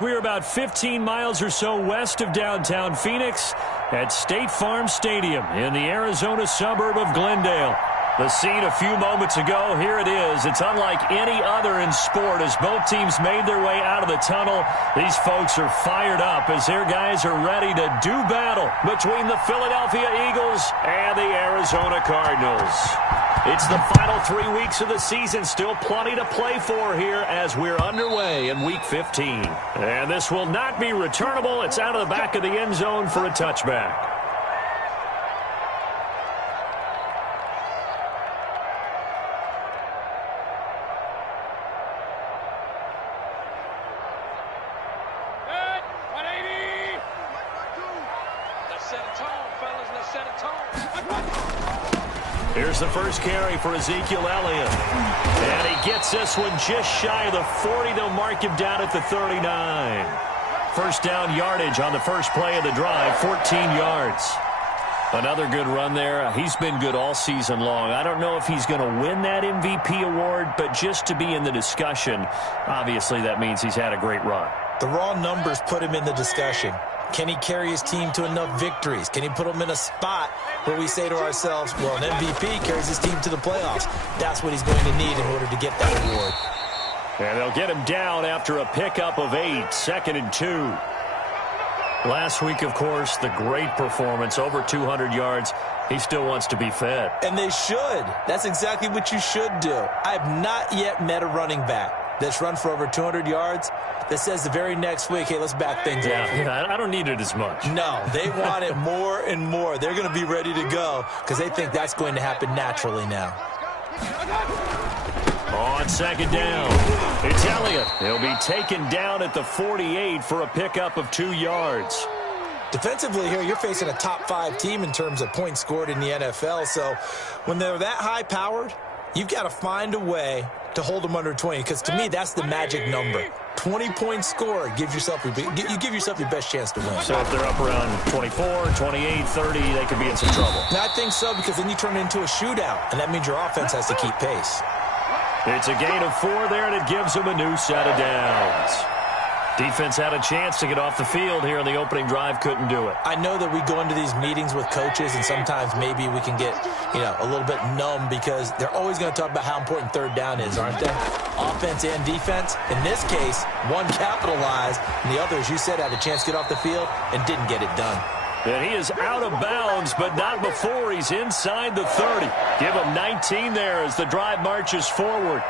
We're about 15 miles or so west of downtown Phoenix at State Farm Stadium in the Arizona suburb of Glendale. The scene a few moments ago, here it is. It's unlike any other in sport as both teams made their way out of the tunnel. These folks are fired up as their guys are ready to do battle between the Philadelphia Eagles and the Arizona Cardinals. It's the final 3 weeks of the season, still plenty to play for here as we're underway in Week 15. And this will not be returnable. It's out of the back of the end zone for a touchback. Here's the first carry for Ezekiel Elliott. And he gets this one just shy of the 40. They'll mark him down at the 39. First down yardage on the first play of the drive, 14 yards. Another good run there. He's been good all season long. I don't know if he's going to win that MVP award, but just to be in the discussion, obviously that means he's had a great run. The raw numbers put him in the discussion. Can he carry his team to enough victories? Can he put them in a spot where we say to ourselves, well, an MVP carries his team to the playoffs. That's what he's going to need in order to get that award. And they'll get him down after a pickup of 8, 2nd and 2. Last week, of course, the great performance, over 200 yards. He still wants to be fed. And they should. That's exactly what you should do. I have not yet met a running back that's run for over 200 yards that says the very next week, hey, let's back things up. Yeah, I don't need it as much. No, they want it more and more. They're going to be ready to go because they think that's going to happen naturally now. On second down, it's Elliott. He'll be taken down at the 48 for a pickup of 2 yards. Defensively here, you're facing a top 5 team in terms of points scored in the NFL. So when they're that high-powered, you've got to find a way to hold them under 20, because to me, that's the magic number. 20 points scored gives yourself you give yourself your best chance to win. So if they're up around 24, 28, 30, they could be in some trouble. And I think so, because then you turn it into a shootout, and that means your offense has to keep pace. It's a gain of 4 there, and it gives them a new set of downs. Defense had a chance to get off the field here in the opening drive, couldn't do it. I know that we go into these meetings with coaches, and sometimes maybe we can get, a little bit numb because they're always going to talk about how important third down is, aren't they? Offense and defense. In this case, one capitalized, and the other, as you said, had a chance to get off the field and didn't get it done. And he is out of bounds, but not before he's inside the 30. Give him 19 there as the drive marches forward.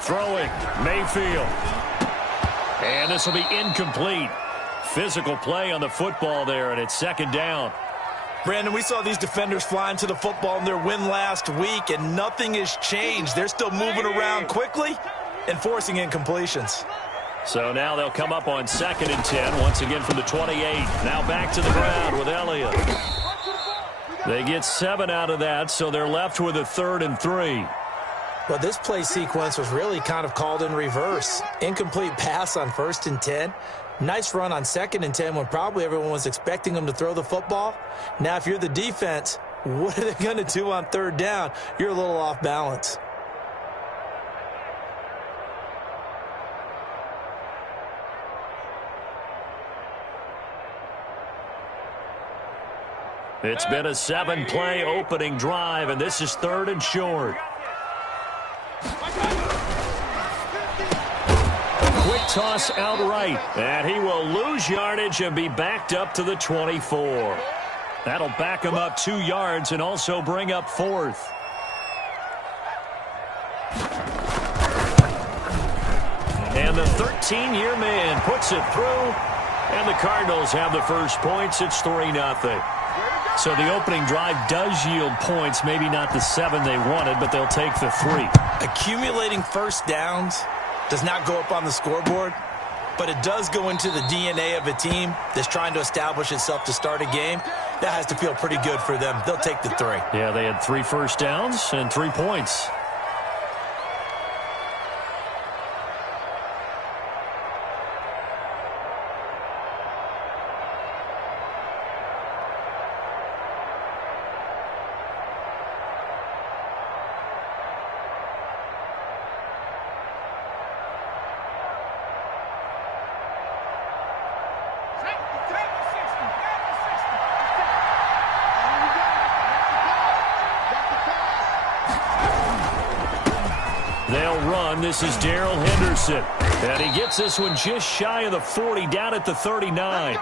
Throwing, Mayfield. And this will be incomplete. Physical play on the football there, and it's second down. Brandon, we saw these defenders flying to the football in their win last week, and nothing has changed. They're still moving around quickly and forcing incompletions. So now they'll come up on 2nd and 10, once again from the 28. Now back to the ground with Elliott. They get 7 out of that, so they're left with a 3rd and 3. Well, this play sequence was really kind of called in reverse. Incomplete pass on 1st and 10. Nice run on 2nd and 10 when probably everyone was expecting them to throw the football. Now, if you're the defense, what are they going to do on 3rd down? You're a little off balance. It's been a 7-play opening drive, and this is 3rd and short. Quick toss outright, and he will lose yardage and be backed up to the 24. That'll back him up 2 yards and also bring up 4th. And the 13-year man puts it through, and the Cardinals have the first points. It's 3-0. So the opening drive does yield points, maybe not the 7 they wanted, but they'll take the 3. Accumulating first downs does not go up on the scoreboard, but it does go into the DNA of a team that's trying to establish itself to start a game. That has to feel pretty good for them. They'll take the 3. Yeah, they had 3 first downs and 3 points. They'll run. This is Darrell Henderson. And he gets this one just shy of the 40, down at the 39.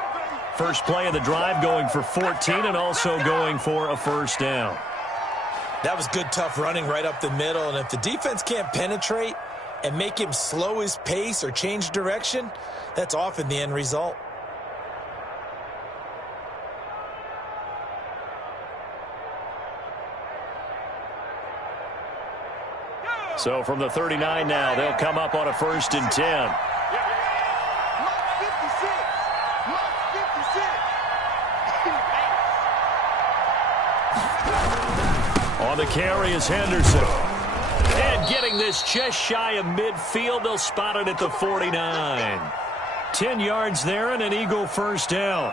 First play of the drive going for 14 and also going for a first down. That was good, tough running right up the middle. And if the defense can't penetrate and make him slow his pace or change direction, that's often the end result. So from the 39 now, they'll come up on a 1st and 10. On the carry is Henderson. And getting this just shy of midfield, they'll spot it at the 49. 10 yards there and an Eagle first down.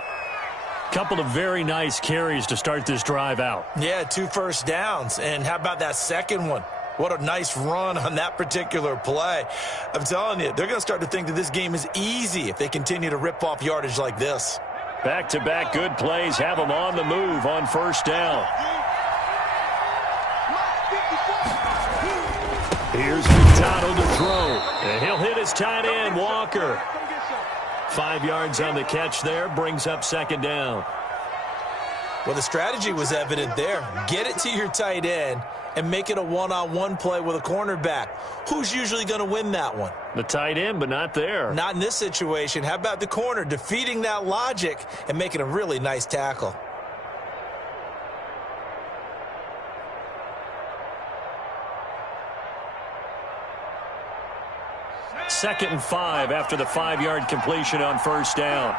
Couple of very nice carries to start this drive out. Yeah, 2 first downs. And how about that second one? What a nice run on that particular play. I'm telling you, they're going to start to think that this game is easy if they continue to rip off yardage like this. Back-to-back good plays have them on the move on first down. Here's McDonald to throw. And he'll hit his tight end, Walker. 5 yards on the catch there, brings up 2nd down. Well, the strategy was evident there. Get it to your tight end and make it a one-on-one play with a cornerback. Who's usually going to win that one? The tight end, but not there. Not in this situation. How about the corner defeating that logic and making a really nice tackle? Second and 5 after the 5-yard completion on first down.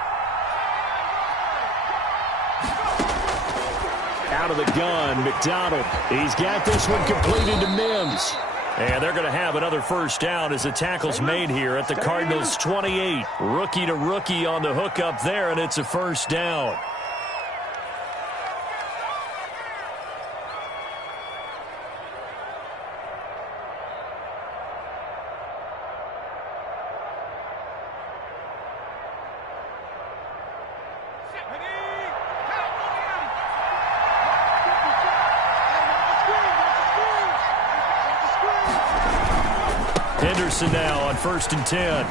Out of the gun, McDonald. He's got this one completed to Mims. And they're going to have another first down as the tackle's made here at the Cardinals' 28. Rookie to rookie on the hookup there, and it's a first down. Henderson now on 1st and 10.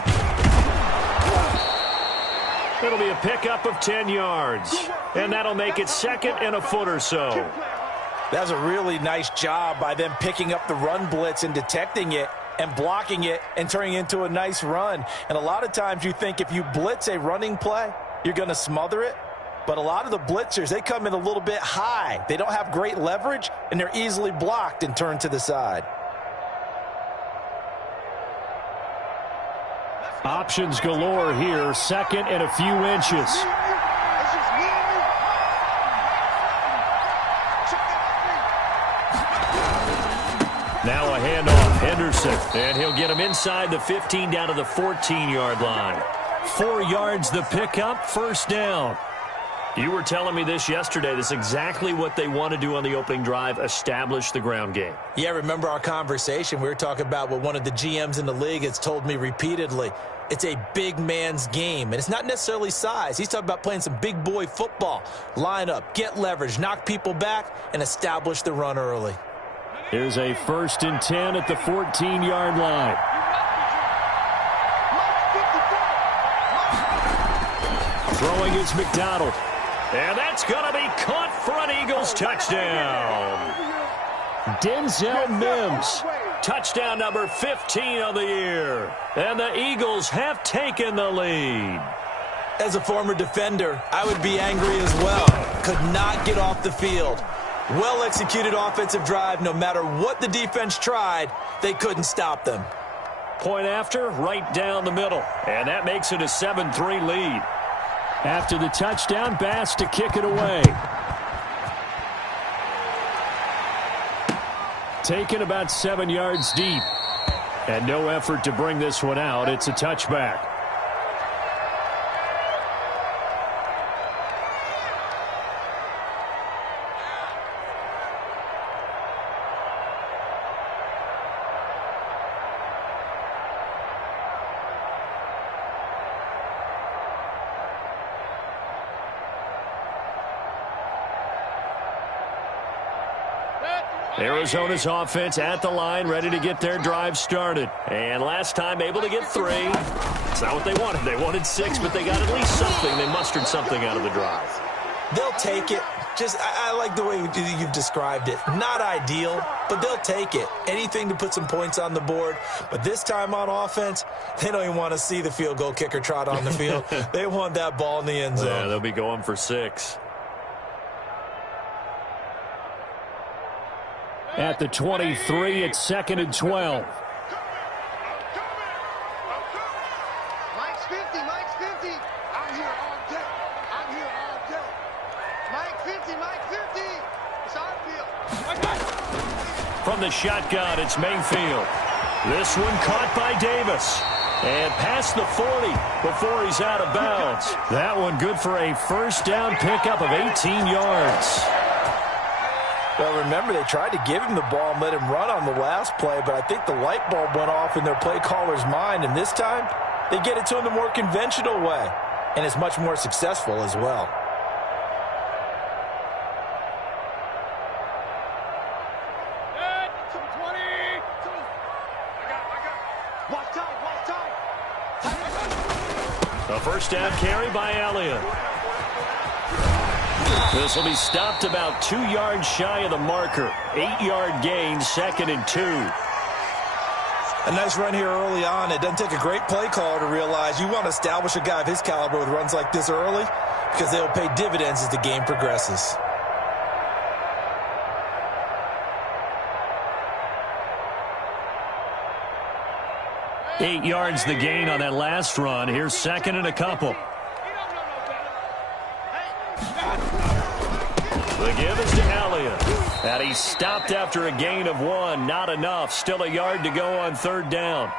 It'll be a pickup of 10 yards. And that'll make it 2nd and a foot or so. That was a really nice job by them picking up the run blitz and detecting it and blocking it and turning it into a nice run. And a lot of times you think if you blitz a running play, you're going to smother it. But a lot of the blitzers, they come in a little bit high. They don't have great leverage, and they're easily blocked and turned to the side. Options galore here, 2nd and a few inches. Now a handoff, Henderson, and he'll get him inside the 15 down to the 14-yard line. 4 yards the pickup, first down. You were telling me this yesterday. This is exactly what they want to do on the opening drive, establish the ground game. Yeah, remember our conversation? We were talking about what one of the GMs in the league has told me repeatedly. It's a big man's game, and it's not necessarily size. He's talking about playing some big boy football. Line up, get leverage, knock people back, and establish the run early. Here's a 1st and 10 at the 14-yard line. Throwing is McDonald. And that's going to be caught for an Eagles touchdown. Denzel Mims. Touchdown number 15 on the year. And the Eagles have taken the lead. As a former defender, I would be angry as well. Could not get off the field. Well-executed offensive drive. No matter what the defense tried, they couldn't stop them. Point after, right down the middle. And that makes it a 7-3 lead. After the touchdown, Bass to kick it away. taken about 7 yards deep. And no effort to bring this one out. It's a touchback. Arizona's offense at the line, ready to get their drive started. And last time able to get 3. It's not what they wanted. They wanted 6, but they got at least something. They mustered something out of the drive. They'll take it. I like the way you've described it. Not ideal, but they'll take it. Anything to put some points on the board. But this time on offense, they don't even want to see the field goal kicker trot on the field. They want that ball in the end zone. Yeah, they'll be going for 6. At the 23, it's 2nd and 12. Mike's 50, Mike's 50. I'm here all day. I'm here all day. Mike 50, Mike 50. It's our field. From the shotgun, it's Mayfield. This one caught by Davis. And past the 40 before he's out of bounds. That one good for a first down pickup of 18 yards. Well, remember, they tried to give him the ball and let him run on the last play, but I think the light bulb went off in their play caller's mind, and this time they get it to him the more conventional way, and it's much more successful as well. A first down carry by Elliott. This will be stopped about 2 yards shy of the marker. 8-yard gain, 2nd and 2. A nice run here early on. It doesn't take a great play caller to realize you want to establish a guy of his caliber with runs like this early because they'll pay dividends as the game progresses. Eight yards the gain on that last run. Here's 2nd and a couple. The give is to Elliott. And he stopped after a gain of 1. Not enough. Still a yard to go on 3rd down.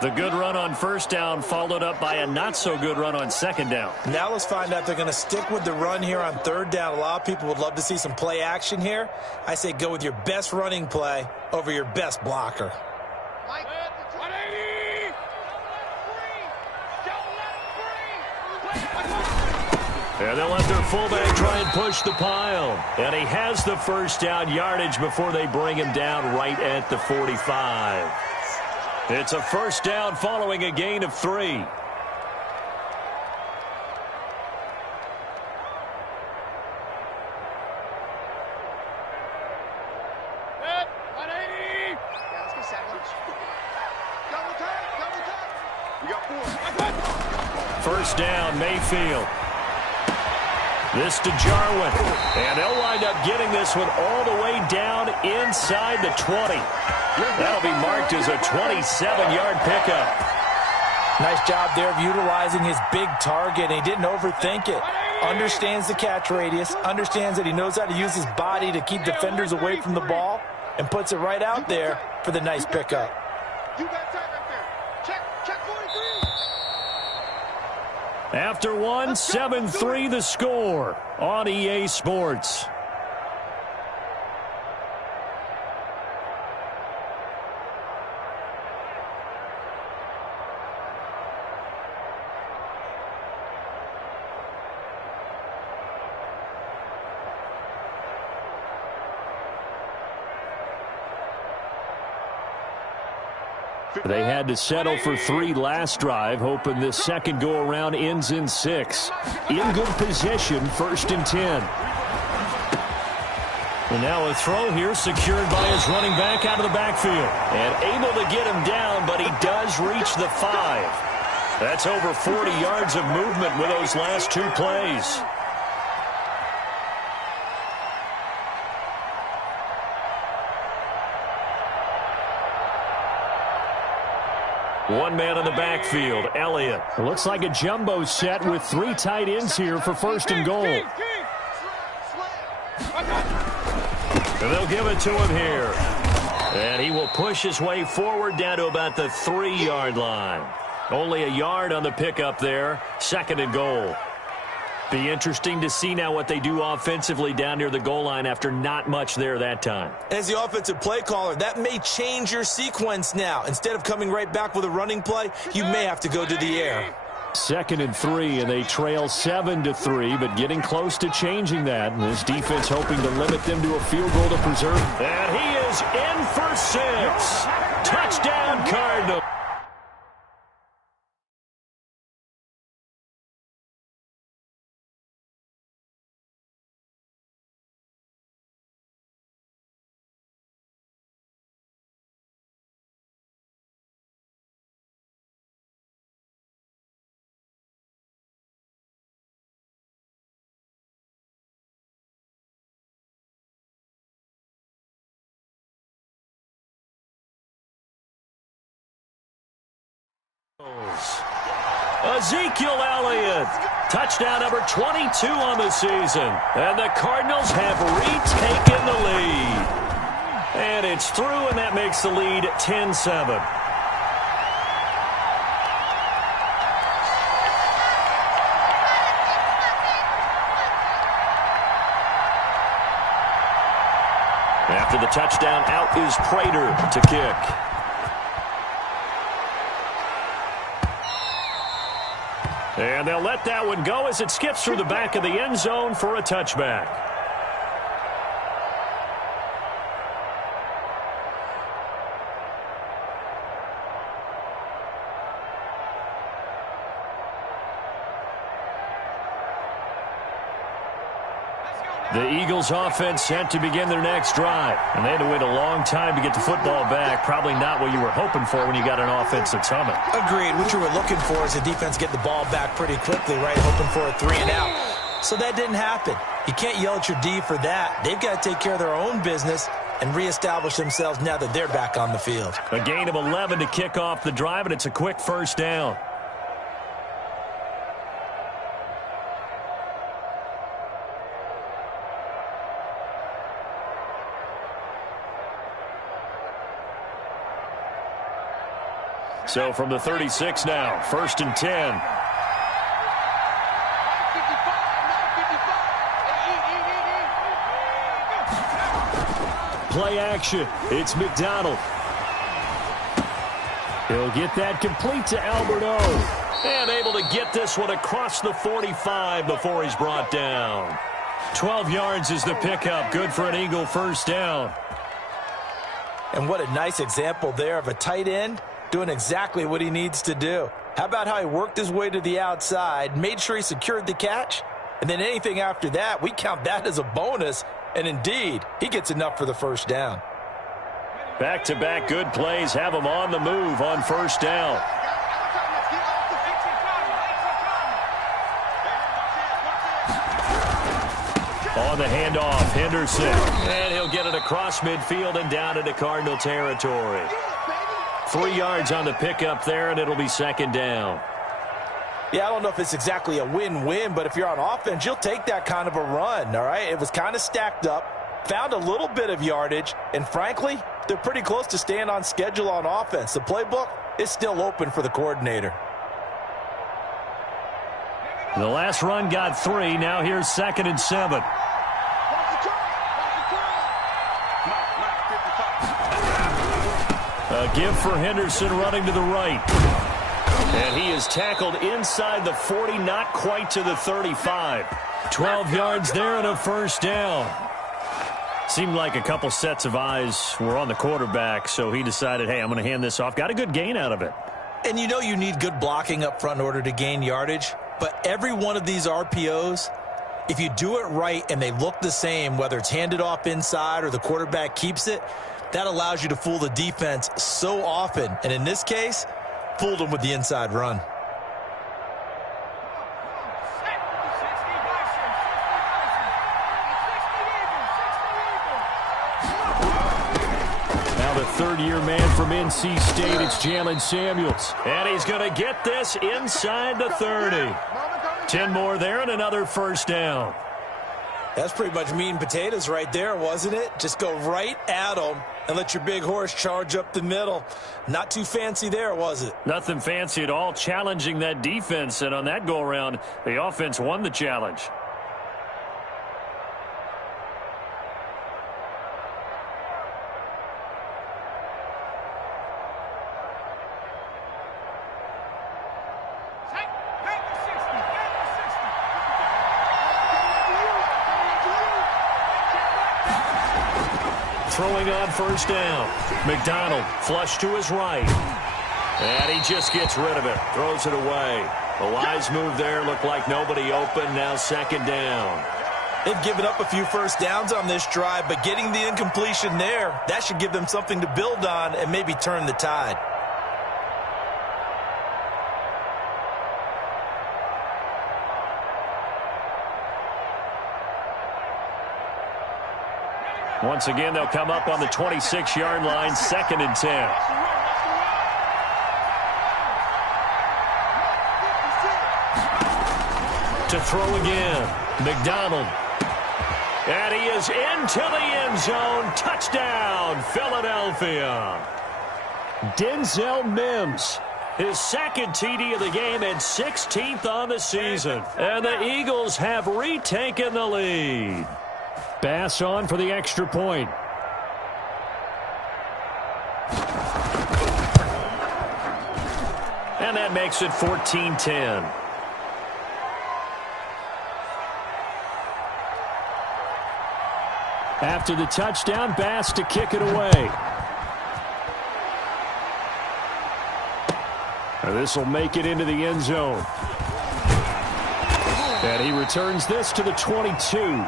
The good run on 1st down followed up by a not-so-good run on 2nd down. Now let's find out if they're going to stick with the run here on 3rd down. A lot of people would love to see some play action here. I say go with your best running play over your best blocker. And they'll let their fullback try and push the pile. And he has the first down yardage before they bring him down right at the 45. It's a first down following a gain of 3. First down, Mayfield. This to Jarwin. And they'll wind up getting this one all the way down inside the 20. That'll be marked as a 27-yard pickup. Nice job there of utilizing his big target. He didn't overthink it. Understands the catch radius. Understands that he knows how to use his body to keep defenders away from the ball. And puts it right out there for the nice pickup. You got time right there. Check 43. After 1, 7-3 the score on EA Sports. They had to settle for 3 last drive, hoping this second go-around ends in 6. In good position, 1st and 10. And now a throw here secured by his running back out of the backfield. And able to get him down, but he does reach the 5. That's over 40 yards of movement with those last 2 plays. One man in the backfield, Elliott. It looks like a jumbo set with 3 tight ends here for 1st and goal. And they'll give it to him here. And he will push his way forward down to about the 3-yard line. Only a yard on the pickup there. 2nd and goal. Be interesting to see now what they do offensively down near the goal line after not much there that time. As the offensive play caller, that may change your sequence now. Instead of coming right back with a running play, you may have to go to the air. 2nd and 3, and they trail 7-3, but getting close to changing that. And this defense hoping to limit them to a field goal to preserve. And he is in for 6. Touchdown, Cardinals. Ezekiel Elliott, touchdown number 22 on the season. And the Cardinals have retaken the lead. And it's through, and that makes the lead 10-7. After the touchdown, out is Prater to kick. And they'll let that one go as it skips through the back of the end zone for a touchback. The Eagles offense set to begin their next drive. And they had to wait a long time to get the football back. Probably not what you were hoping for when you got an offense that's humming. Agreed. What you were looking for is the defense get the ball back pretty quickly, right? Hoping for a 3 and out. So that didn't happen. You can't yell at your D for that. They've got to take care of their own business and reestablish themselves now that they're back on the field. A gain of 11 to kick off the drive, and it's a quick first down. So from the 36 now, 1st and 10. Play action. It's McDonald. He'll get that complete to Alberto. And able to get this one across the 45 before he's brought down. 12 yards is the pickup. Good for an Eagle first down. And what a nice example there of a tight end doing exactly what he needs to do. How about how he worked his way to the outside, made sure he secured the catch, and then anything after that, we count that as a bonus, and indeed, he gets enough for the first down. Back-to-back good plays have him on the move on first down. On the handoff, Henderson. And he'll get it across midfield and down into Cardinal territory. 3 yards on the pickup there, and it'll be 2nd down. Yeah, I don't know if it's exactly a win-win, but if you're on offense, you'll take that kind of a run, all right? It was kind of stacked up, found a little bit of yardage, and frankly, they're pretty close to staying on schedule on offense. The playbook is still open for the coordinator. The last run got 3. Now here's 2nd and 7. A give for Henderson running to the right. And he is tackled inside the 40, not quite to the 35. 12 yards there and a first down. Seemed like a couple sets of eyes were on the quarterback, so he decided, hey, I'm going to hand this off. Got a good gain out of it. And you know you need good blocking up front in order to gain yardage, but every one of these RPOs, if you do it right and they look the same, whether it's handed off inside or the quarterback keeps it, that allows you to fool the defense so often. And in this case, fooled them with the inside run. Now the third-year man from NC State, it's Jalen Samuels. And he's going to get this inside the 30. 10 more there and another first down. That's pretty much meat and potatoes right there, wasn't it? Just go right at them and let your big horse charge up the middle. Not too fancy there, was it? Nothing fancy at all, challenging that defense. And on that go-around, the offense won the challenge. Throwing on first down. McDonald flush to his right. And he just gets rid of it. Throws it away. A wise move there. Looked like nobody open. Now second down. They've given up a few first downs on this drive, but getting the incompletion there, that should give them something to build on and maybe turn the tide. Once again, they'll come up on the 26-yard line, 2nd and 10. To throw again, McDonald. And he is into the end zone. Touchdown, Philadelphia. Denzel Mims, his second TD of the game and 16th on the season. And the Eagles have retaken the lead. Bass on for the extra point. And that makes it 14-10. After the touchdown, Bass to kick it away. This will make it into the end zone. And he returns this to the 22.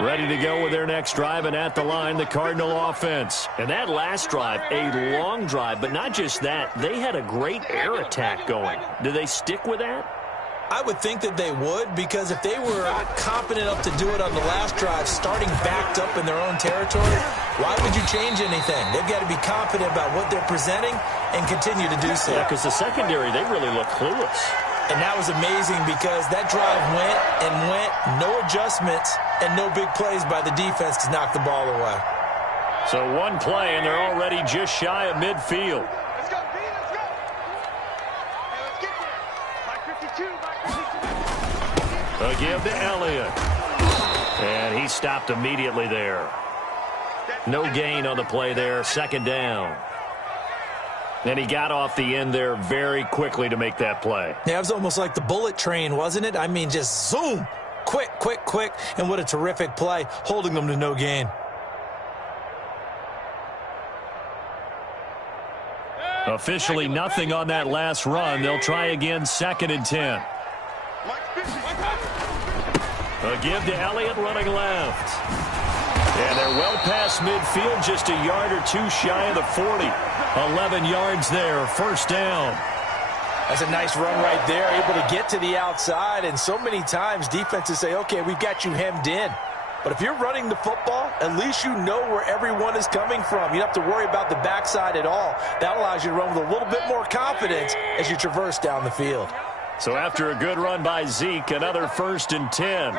Ready to go with their next drive, and at the line, the Cardinal offense. And that last drive, a long drive, but not just that. They had a great air attack going. Do they stick with that? I would think that they would, because if they were confident enough to do it on the last drive, starting backed up in their own territory, why would you change anything? They've got to be confident about what they're presenting and continue to do so. Yeah, because the secondary, they really look clueless. And that was amazing because that drive went and went, no adjustments, and no big plays by the defense to knock the ball away. So one play, and they're already just shy of midfield. Let's go, B, let's go. Hey, let's get there. Mike 52, Mike 52. A give to Elliott. And he stopped immediately there. No gain on the play there, second down. And he got off the end there very quickly to make that play. Yeah, it was almost like the bullet train, wasn't it? I mean, just zoom. Quick, quick, quick. And what a terrific play, holding them to no gain. Officially nothing on that last run. They'll try again, 2nd and 10. A give to Elliott running left. And they're well past midfield, just a yard or two shy of the 40. 11 yards there, first down. That's a nice run right there, able to get to the outside. And so many times defenses say, okay, we've got you hemmed in. But if you're running the football, at least you know where everyone is coming from. You don't have to worry about the backside at all. That allows you to run with a little bit more confidence as you traverse down the field. So after a good run by Zeke, another 1st and 10.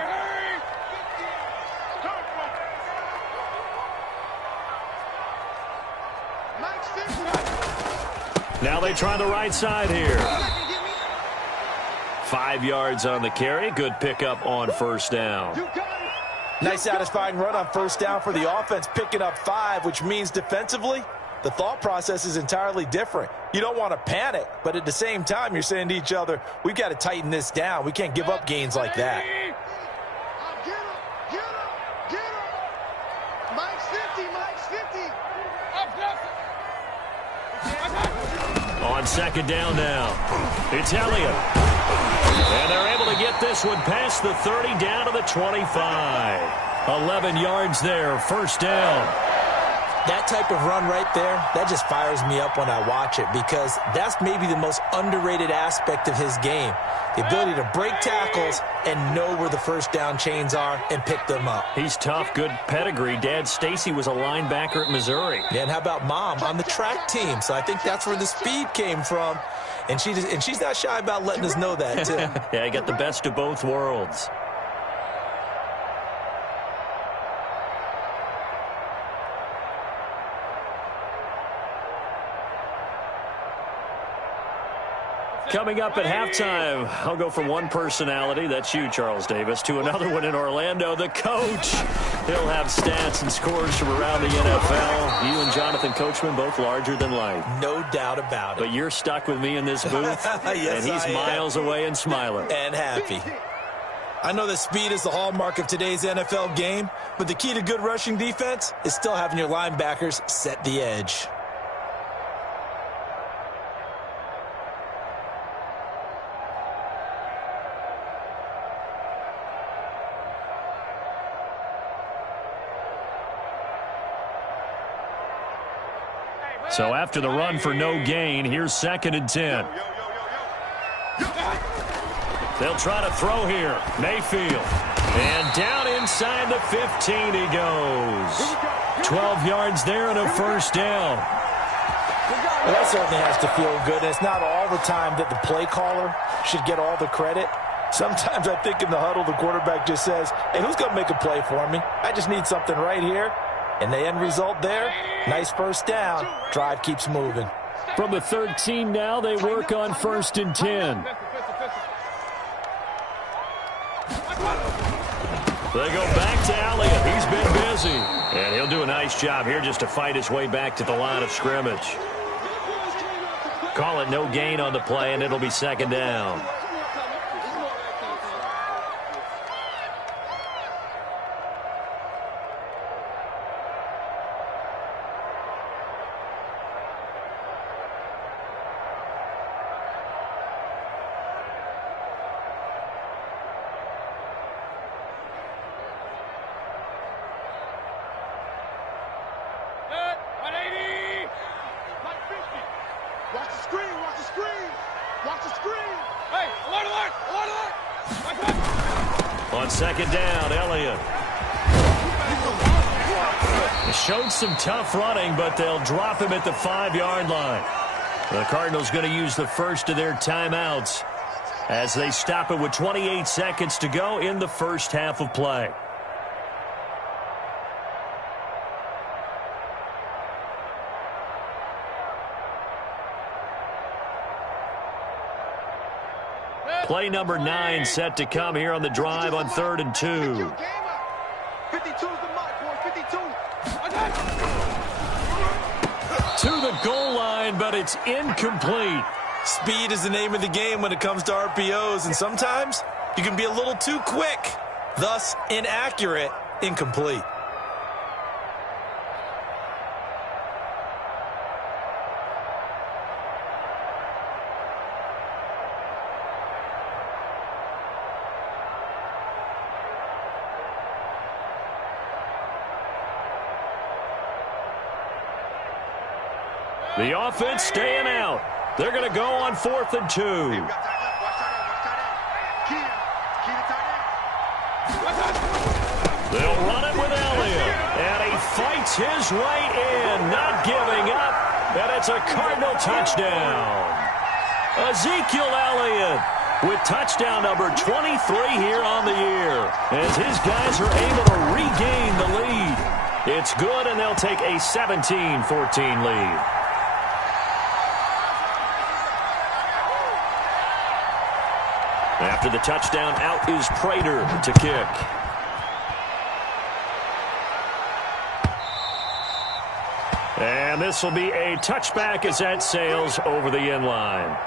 Now they try the right side here. 5 yards on the carry. Good pickup on first down. Nice satisfying run on first down for the offense, picking up 5, which means defensively, the thought process is entirely different. You don't want to panic, but at the same time, you're saying to each other, we've got to tighten this down. We can't give up gains like that. Get him. Mike's 50, Mike's 50. On second down now, it's Elliott. And they're able to get this one past the 30 down to the 25. 11 yards there, first down. That type of run right there, that just fires me up when I watch it because that's maybe the most underrated aspect of his game. The ability to break tackles and know where the first down chains are and pick them up. He's tough, good pedigree. Dad, Stacy, was a linebacker at Missouri. Yeah, and how about Mom on the track team? So I think that's where the speed came from. And she's not shy about letting us know that, too. Yeah, he got the best of both worlds. Coming up at halftime, I'll go from one personality, that's you, Charles Davis, to another one in Orlando, the coach. He'll have stats and scores from around the NFL. You and Jonathan Coachman, both larger than life. No doubt about it. But you're stuck with me in this booth, yes, and he's miles away and smiling. And happy. I know that speed is the hallmark of today's NFL game, but the key to good rushing defense is still having your linebackers set the edge. So after the run for no gain, here's second and 10. They'll try to throw here. Mayfield. And down inside the 15 he goes. 12 yards there and a first down. Well, that certainly has to feel good. And it's not all the time that the play caller should get all the credit. Sometimes I think in the huddle the quarterback just says, hey, who's going to make a play for me? I just need something right here. And the end result there, nice first down. Drive keeps moving. From the 13 now, they work on first and 10. They go back to Elliott. He's been busy. And he'll do a nice job here just to fight his way back to the line of scrimmage. Call it no gain on the play, and it'll be second down. On second down, Elliott. Showed some tough running, but they'll drop him at the 5-yard line. The Cardinals going to use the first of their timeouts as they stop it with 28 seconds to go in the first half of play. Play number 9 set to come here on the drive on 3rd and 2. 52's the mark, boy. 52. To the goal line, but it's incomplete. Speed is the name of the game when it comes to RPOs, and sometimes you can be a little too quick, thus inaccurate, incomplete. The offense staying out. They're going to go on 4th and 2. They'll run it with Elliott. And he fights his way in, not giving up. And it's a Cardinal touchdown. Ezekiel Elliott with touchdown number 23 here on the year. As his guys are able to regain the lead. It's good, and they'll take a 17-14 lead. After the touchdown, out is Prater to kick. And this will be a touchback as that sails over the end line.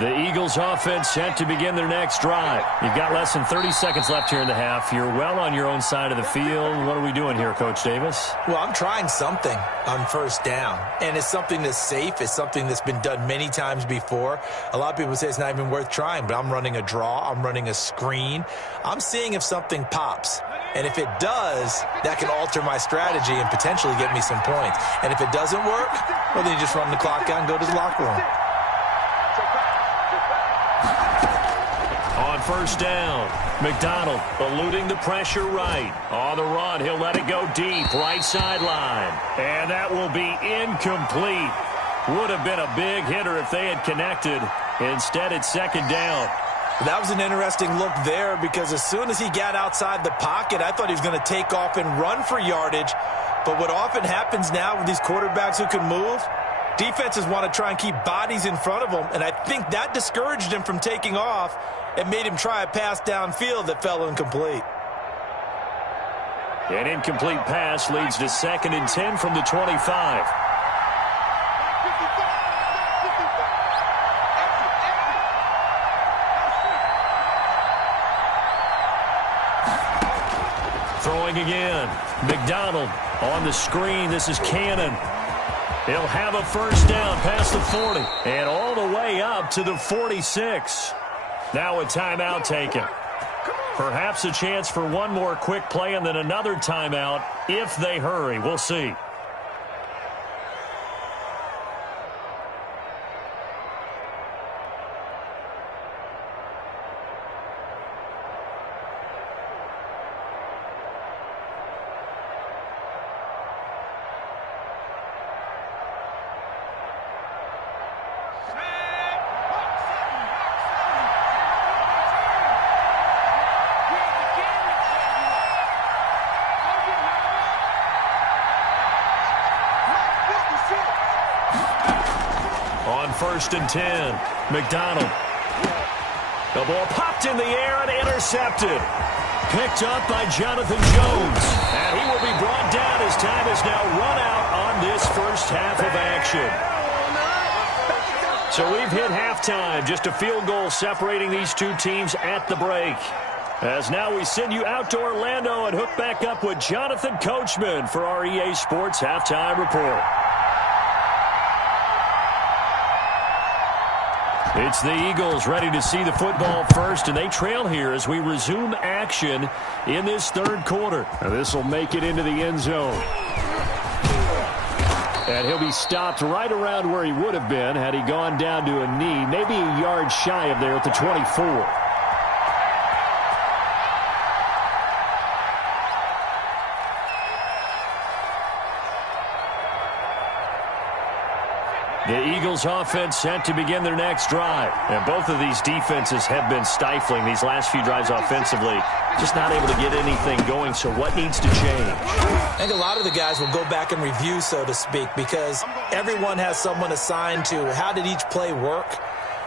The Eagles offense set to begin their next drive. You've got less than 30 seconds left here in the half. You're well on your own side of the field. What are we doing here, Coach Davis? Well, I'm trying something on first down, and it's something that's safe. It's something that's been done many times before. A lot of people say it's not even worth trying, but I'm running a draw. I'm running a screen. I'm seeing if something pops. And if it does, that can alter my strategy and potentially get me some points. And if it doesn't work, well, then you just run the clock out and go to the locker room. On first down, McDonald eluding the pressure right. On the run, he'll let it go deep, right sideline. And that will be incomplete. Would have been a big hitter if they had connected. Instead, it's second down. That was an interesting look there because as soon as he got outside the pocket, I thought he was going to take off and run for yardage. But what often happens now with these quarterbacks who can move, defenses want to try and keep bodies in front of them, and I think that discouraged him from taking off and made him try a pass downfield that fell incomplete. An incomplete pass leads to 2nd and 10 from the 25. Throwing again. McDonald on the screen. This is Cannon. He'll have a first down past the 40 and all the way up to the 46. Now a timeout taken. Perhaps a chance for one more quick play and then another timeout if they hurry. We'll see. First and 10. McDonald. The ball popped in the air and intercepted. Picked up by Jonathan Jones. And he will be brought down as time is now run out on this first half of action. So we've hit halftime. Just a field goal separating these two teams at the break. As now we send you out to Orlando and hook back up with Jonathan Coachman for our EA Sports Halftime Report. It's the Eagles ready to see the football first, and they trail here as we resume action in this third quarter. Now this will make it into the end zone. And he'll be stopped right around where he would have been had he gone down to a knee, maybe a yard shy of there at the 24. The Eagles offense set to begin their next drive. And both of these defenses have been stifling these last few drives offensively. Just not able to get anything going, so what needs to change? I think a lot of the guys will go back and review, so to speak, because everyone has someone assigned to how did each play work.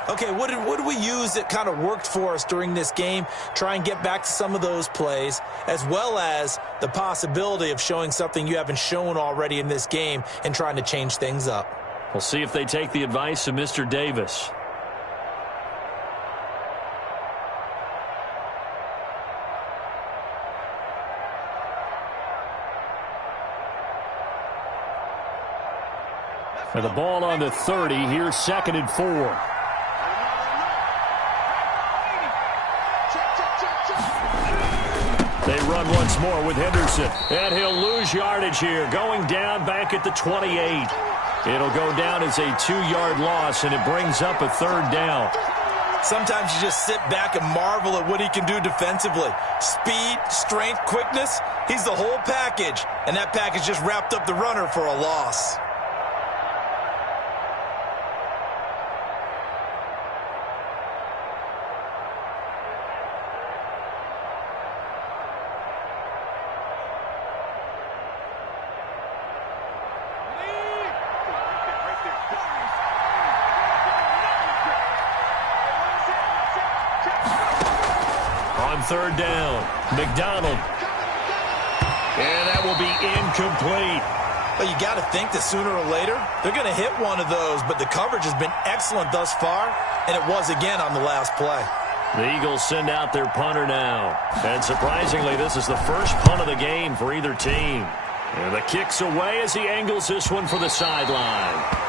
Okay, what did we use that kind of worked for us during this game? Try and get back to some of those plays, as well as the possibility of showing something you haven't shown already in this game and trying to change things up. We'll see if they take the advice of Mr. Davis. And the ball on the 30. Here's 2nd and 4. They run once more with Henderson. And he'll lose yardage here. Going down back at the 28. It'll go down as a 2-yard loss, and it brings up a 3rd down. Sometimes you just sit back and marvel at what he can do defensively. Speed, strength, quickness, he's the whole package. And that package just wrapped up the runner for a loss. On 3rd down, McDonald. And that will be incomplete. Well, you got to think that sooner or later they're going to hit one of those, but the coverage has been excellent thus far, and it was again on the last play. The Eagles send out their punter now. And surprisingly, this is the first punt of the game for either team. And the kick's away as he angles this one for the sideline.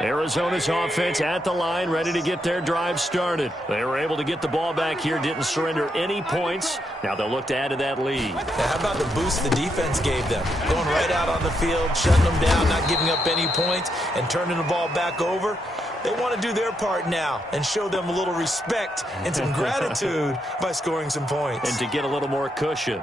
Arizona's offense at the line, ready to get their drive started. They were able to get the ball back here, didn't surrender any points. Now they'll look to add to that lead. How about the boost the defense gave them? Going right out on the field, shutting them down, not giving up any points, and turning the ball back over. They want to do their part now and show them a little respect and some gratitude by scoring some points. And to get a little more cushion.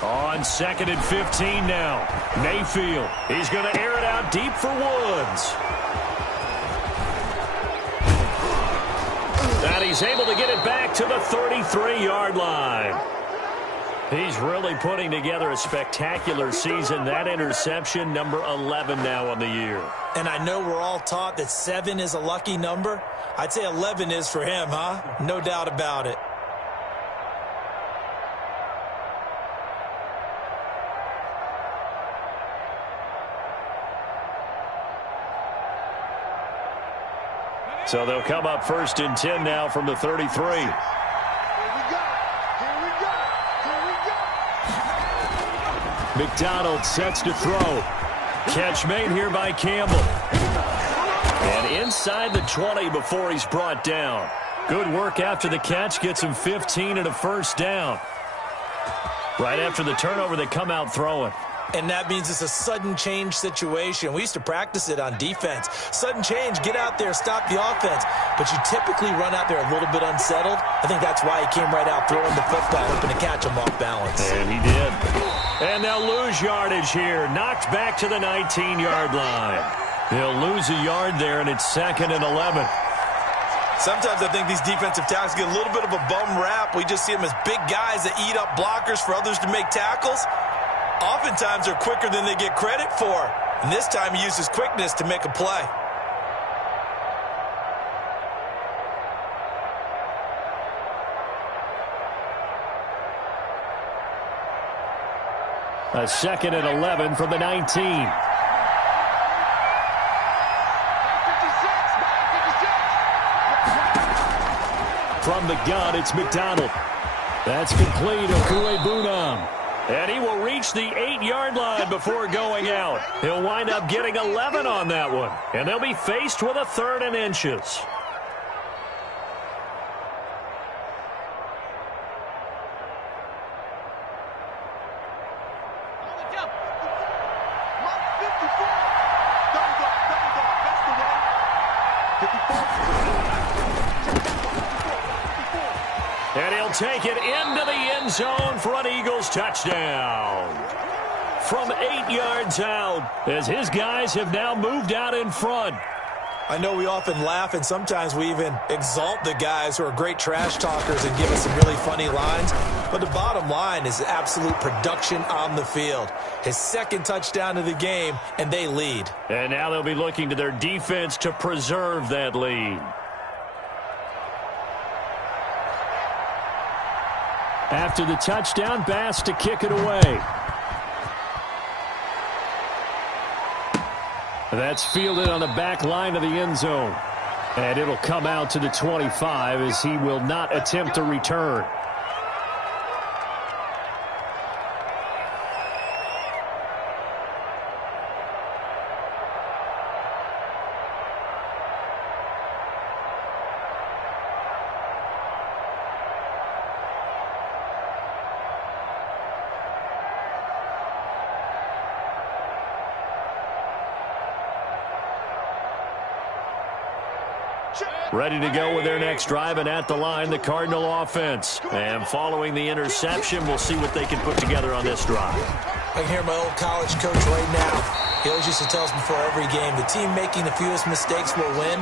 On 2nd and 15 now. Mayfield. He's going to air it out deep for Woods. And he's able to get it back to the 33-yard line. He's really putting together a spectacular season. That interception, number 11 now on the year. And I know we're all taught that 7 is a lucky number. I'd say 11 is for him, huh? No doubt about it. So they'll come up 1st and 10 now from the 33. Here we go. Here we go. Here we go. McDonald sets to throw. Catch made here by Campbell. And inside the 20 before he's brought down. Good work after the catch. Gets him 15 and a first down. Right after the turnover, they come out throwing. And that means it's a sudden change situation. We used to practice it on defense. Sudden change, get out there, stop the offense. But you typically run out there a little bit unsettled. I think that's why he came right out throwing the football, hoping to catch him off balance. And he did. And they'll lose yardage here. Knocked back to the 19-yard line. They'll lose a yard there, and it's 2nd and 11. Sometimes I think these defensive tackles get a little bit of a bum rap. We just see them as big guys that eat up blockers for others to make tackles. Oftentimes they're quicker than they get credit for. And this time he uses quickness to make a play. A 2nd and 11 from the 19. From the gun, it's McDonald. That's complete. Okuebunam. And he will reach the 8-yard line before going out. He'll wind up getting 11 on that one. And they'll be faced with a 3rd and inches. And he'll take it into the end zone for an Eagles touchdown. From 8 yards out, as his guys have now moved out in front. I know we often laugh, and sometimes we even exalt the guys who are great trash talkers and give us some really funny lines. But the bottom line is absolute production on the field. His 2nd touchdown of the game, and they lead. And now they'll be looking to their defense to preserve that lead. After the touchdown, Bass to kick it away. That's fielded on the back line of the end zone. And it'll come out to the 25 as he will not attempt to return. Ready to go with their next drive, and at the line, the Cardinal offense. And following the interception, we'll see what they can put together on this drive. I can hear my old college coach right now. He always used to tell us before every game, the team making the fewest mistakes will win.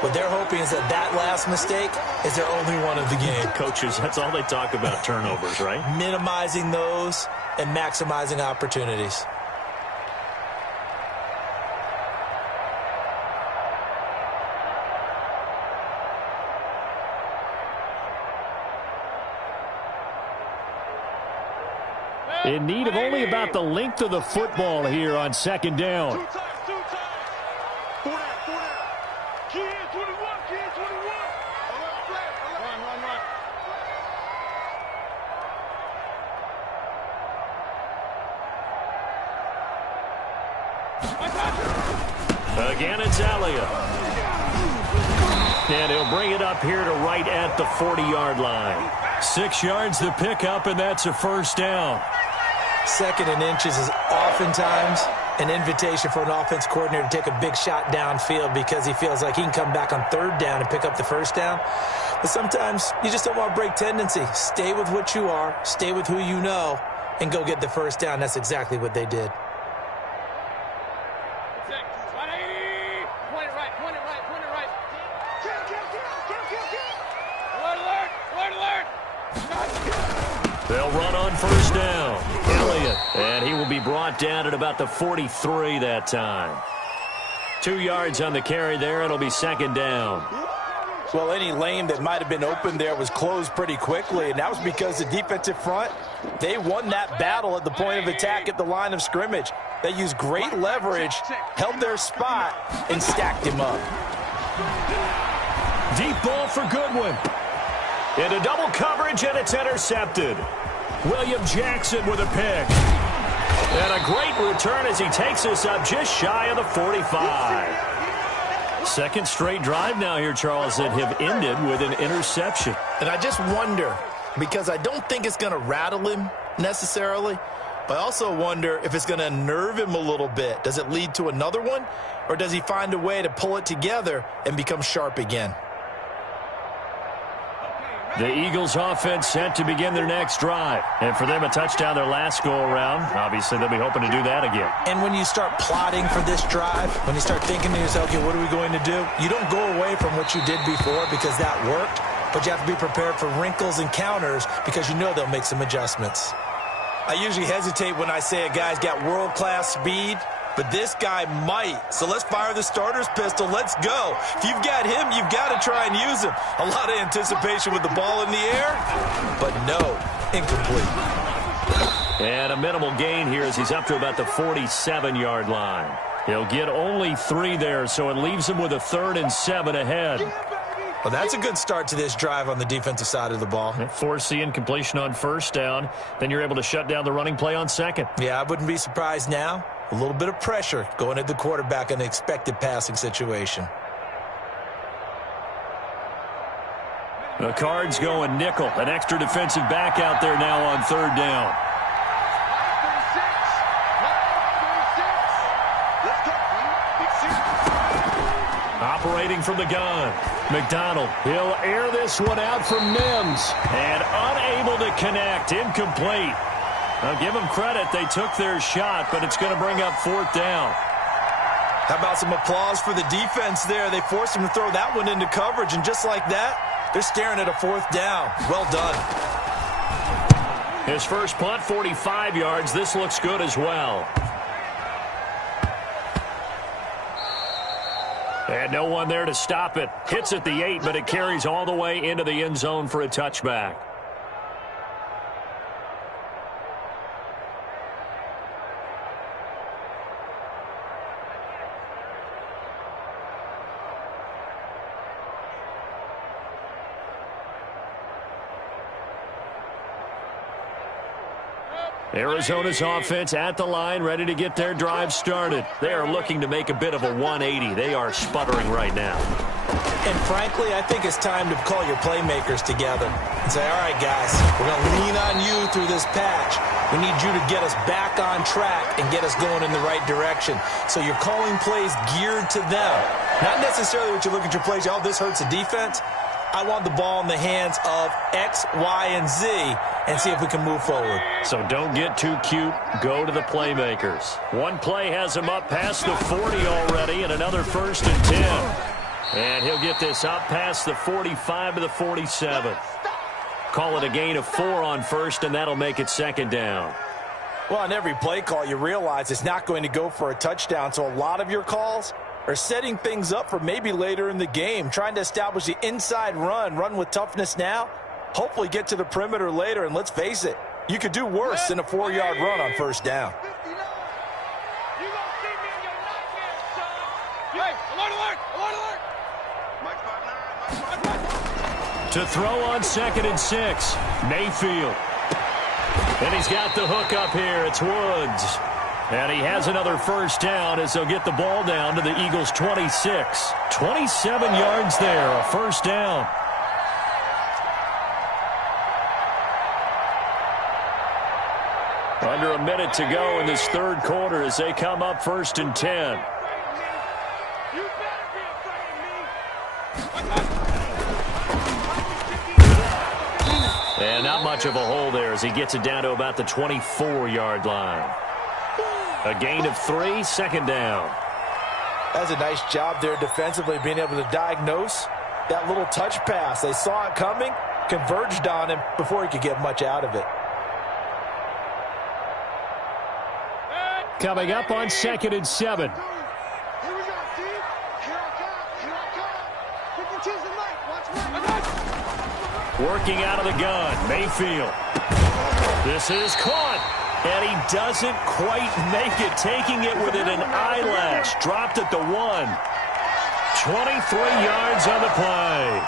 What they're hoping is that that last mistake is their only one of the game. Coaches, that's all they talk about, turnovers, right? Minimizing those and maximizing opportunities. In need of only about the length of the football here on second down. Two times. 4 down. Key in 21. Run. Again, it's Elliott. And he'll bring it up here to right at the 40-yard line. 6 yards to pick up, and that's a first down. Second and inches is oftentimes an invitation for an offense coordinator to take a big shot downfield because he feels like he can come back on third down and pick up the first down. But sometimes you just don't want to break tendency. Stay with what you are, stay with who you know, and go get the first down. That's exactly what they did. Point it right. Alert. They'll run on first down. Elliott, and he will be brought down at about the 43 that time. 2 yards on the carry there. It'll be second down. Well, any lane that might have been open there was closed pretty quickly, and that was because the defensive front, they won that battle at the point of attack at the line of scrimmage. They used great leverage, held their spot, and stacked him up. Deep ball for Goodwin. Into double coverage, and it's intercepted. William Jackson with a pick. And a great return as he takes us up just shy of the 45. Second straight drive now here, Charles, that have ended with an interception. And I just wonder, because I don't think it's going to rattle him necessarily, but I also wonder if it's going to unnerve him a little bit. Does it lead to another one, or does he find a way to pull it together and become sharp again? The Eagles offense set to begin their next drive. And for them, a touchdown their last go-around. Obviously, they'll be hoping to do that again. And when you start plotting for this drive, when you start thinking to yourself, okay, what are we going to do? You don't go away from what you did before because that worked, but you have to be prepared for wrinkles and counters because you know they'll make some adjustments. I usually hesitate when I say a guy's got world-class speed, but this guy might. So let's fire the starter's pistol. Let's go. If you've got him, you've got to try and use him. A lot of anticipation with the ball in the air, but no, incomplete. And a minimal gain here as he's up to about the 47-yard line. He'll get only 3 there, so it leaves him with a 3rd and 7 ahead. Well, that's a good start to this drive on the defensive side of the ball. Force the incompletion on first down. Then you're able to shut down the running play on second. Yeah, I wouldn't be surprised now. A little bit of pressure going at the quarterback in the expected passing situation. The Cards going nickel. An extra defensive back out there now on third down. Operating from the gun. McDonald, he'll air this one out from Mims. And unable to connect. Incomplete. I'll give them credit. They took their shot, but it's going to bring up 4th down. How about some applause for the defense there? They forced him to throw that one into coverage, and just like that, they're staring at a 4th down. Well done. His first punt, 45 yards. This looks good as well. And no one there to stop it. Hits at the 8, but it carries all the way into the end zone for a touchback. Arizona's offense at the line, ready to get their drive started. They are looking to make a bit of a 180. They are sputtering right now. And frankly, I think it's time to call your playmakers together and say, all right, guys, we're going to lean on you through this patch. We need you to get us back on track and get us going in the right direction. So you're calling plays geared to them. Not necessarily what you look at your plays, oh, this hurts the defense. I want the ball in the hands of X, Y, and Z and see if we can move forward. So don't get too cute. Go to the playmakers. One play has him up past the 40 already, and another 1st and 10. And he'll get this up past the 45 to the 47. Call it a gain of 4 on 1st, and that'll make it 2nd down. Well, on every play call, you realize it's not going to go for a touchdown, so a lot of your calls are setting things up for maybe later in the game, trying to establish the inside run with toughness now, hopefully get to the perimeter later, and let's face it, you could do worse than a 4-yard run on 1st down. To throw on 2nd and 6, Mayfield. And he's got the hook up here. It's Woods. And he has another 1st down as they'll get the ball down to the Eagles' 26. 27 yards there, a 1st down. Under a minute to go in this 3rd quarter as they come up 1st and 10. And not much of a hole there as he gets it down to about the 24-yard line. A gain of 3, 2nd down. That's a nice job there defensively, being able to diagnose that little touch pass. They saw it coming, converged on him before he could get much out of it. Coming up on 2nd and 7. Here we go, team. Here I come. Here I come. Pick and choose the mic. Watch me. Working out of the gun, Mayfield. This is caught. And he doesn't quite make it, taking it within an eyelash. Dropped at the 1. 23 yards on the play.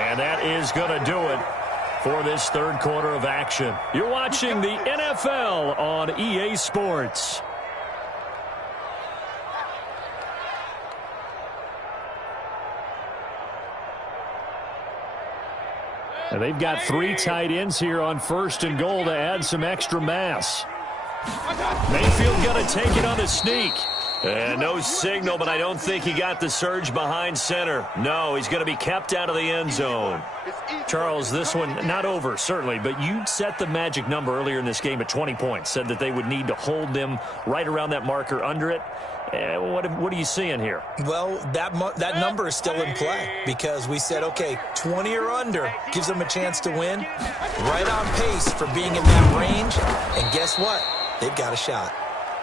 And that is going to do it for this 3rd quarter of action. You're watching the NFL on EA Sports. And they've got 3 tight ends here on 1st and goal to add some extra mass. Mayfield going to take it on the sneak. And no signal, but I don't think he got the surge behind center. No, he's going to be kept out of the end zone. Charles, this one not over, certainly, but you set the magic number earlier in this game at 20 points. Said that they would need to hold them right around that marker under it. What are you seeing here? Well, that number is still in play because we said, okay, 20 or under gives them a chance to win. Right on pace for being in that range. And guess what? They've got a shot.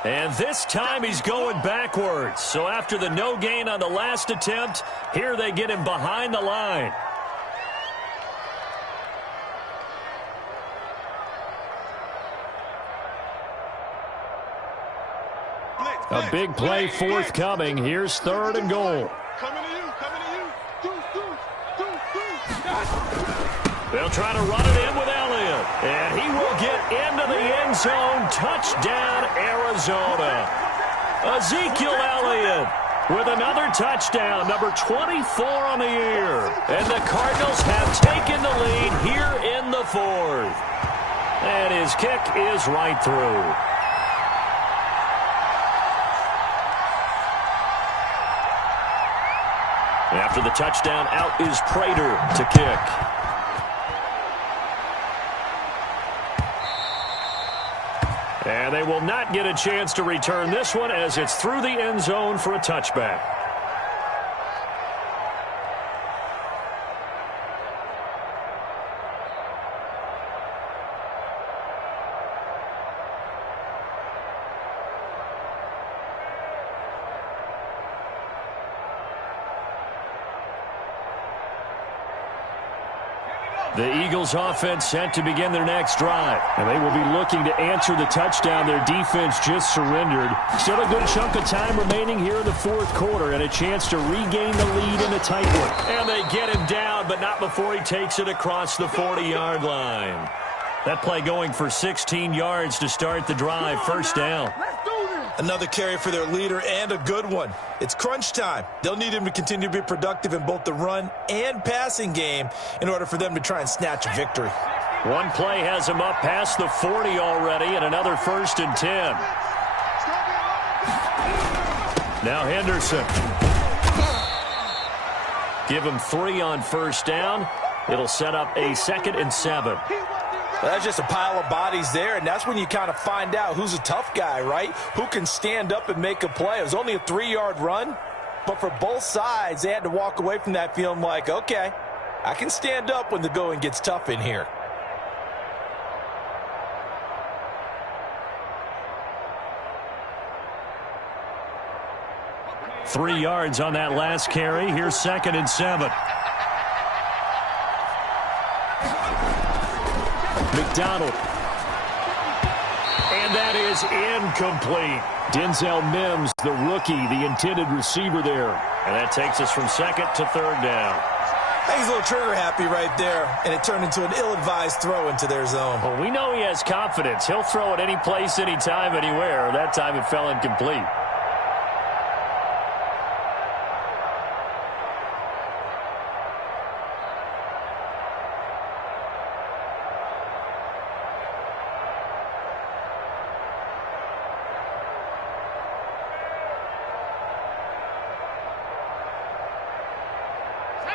And this time he's going backwards. So after the no gain on the last attempt, here they get him behind the line. A big play forthcoming. Here's 3rd and goal. Coming to you. They'll try to run it in with Elliott. And he will get into the end zone. Touchdown, Arizona. Ezekiel Elliott with another touchdown, number 24 on the year. And the Cardinals have taken the lead here in the 4th. And his kick is right through. After the touchdown, out is Prater to kick. And they will not get a chance to return this one as it's through the end zone for a touchback. The Eagles offense set to begin their next drive. And they will be looking to answer the touchdown their defense just surrendered. Still a good chunk of time remaining here in the 4th quarter and a chance to regain the lead in a tight one. And they get him down, but not before he takes it across the 40-yard line. That play going for 16 yards to start the drive. 1st down. Let's do this. Another carry for their leader and a good one. It's crunch time. They'll need him to continue to be productive in both the run and passing game in order for them to try and snatch a victory. One play has him up past the 40 already, and another 1st and 10. Now Henderson. Give him 3 on 1st down. It'll set up a 2nd and 7. Well, that's just a pile of bodies there, and that's when you kind of find out who's a tough guy, right? Who can stand up and make a play. It was only a 3-yard run, but for both sides, they had to walk away from that feeling like, okay, I can stand up when the going gets tough in here. Three yards on that last carry. Here's 2nd and 7. McDonald. And that is incomplete. Denzel Mims, the rookie, the intended receiver there. And that takes us from 2nd to 3rd down. I think he's a little trigger happy right there, and it turned into an ill-advised throw into their zone. Well, we know he has confidence. He'll throw it any place, anytime, anywhere. That time it fell incomplete.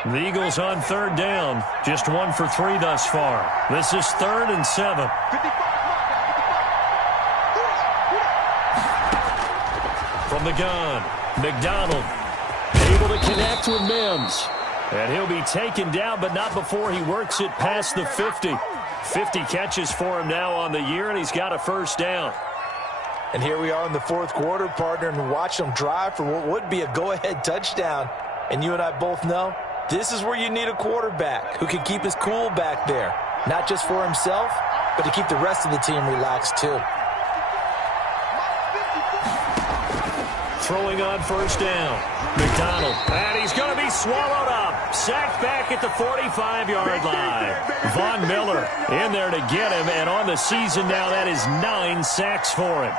The Eagles on 3rd down. Just 1 for 3 thus far. This is 3rd and 7. From the gun, McDonald able to connect with Mims. And he'll be taken down, but not before he works it past the 50. 50 catches for him now on the year, and he's got a 1st down. And here we are in the 4th quarter, partner, and watch them drive for what would be a go-ahead touchdown. And you and I both know this is where you need a quarterback who can keep his cool back there, not just for himself, but to keep the rest of the team relaxed too. Throwing on 1st down. McDonald. And he's going to be swallowed up. Sacked back at the 45-yard line. Von Miller in there to get him, and on the season now, that is 9 sacks for him.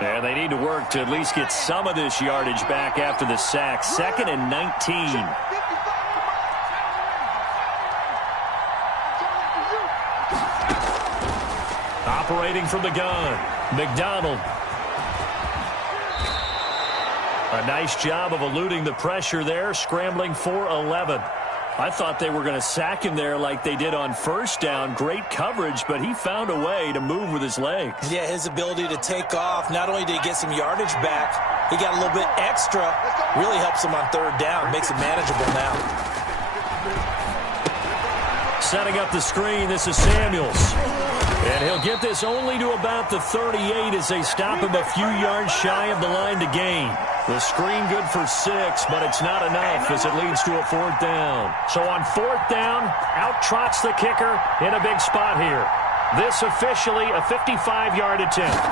And they need to work to at least get some of this yardage back after the sack. 2nd and 19. Operating from the gun, McDonald. A nice job of eluding the pressure there, scrambling for 11. I thought they were going to sack him there like they did on 1st down. Great coverage, but he found a way to move with his legs. Yeah, his ability to take off, not only did he get some yardage back, he got a little bit extra. Really helps him on 3rd down, makes it manageable now. Setting up the screen, this is Samuels. And he'll get this only to about the 38 as they stop him a few yards shy of the line to gain. The screen good for 6, but it's not enough as it leads to a 4th down. So on 4th down, out trots the kicker in a big spot here. This officially a 55-yard attempt.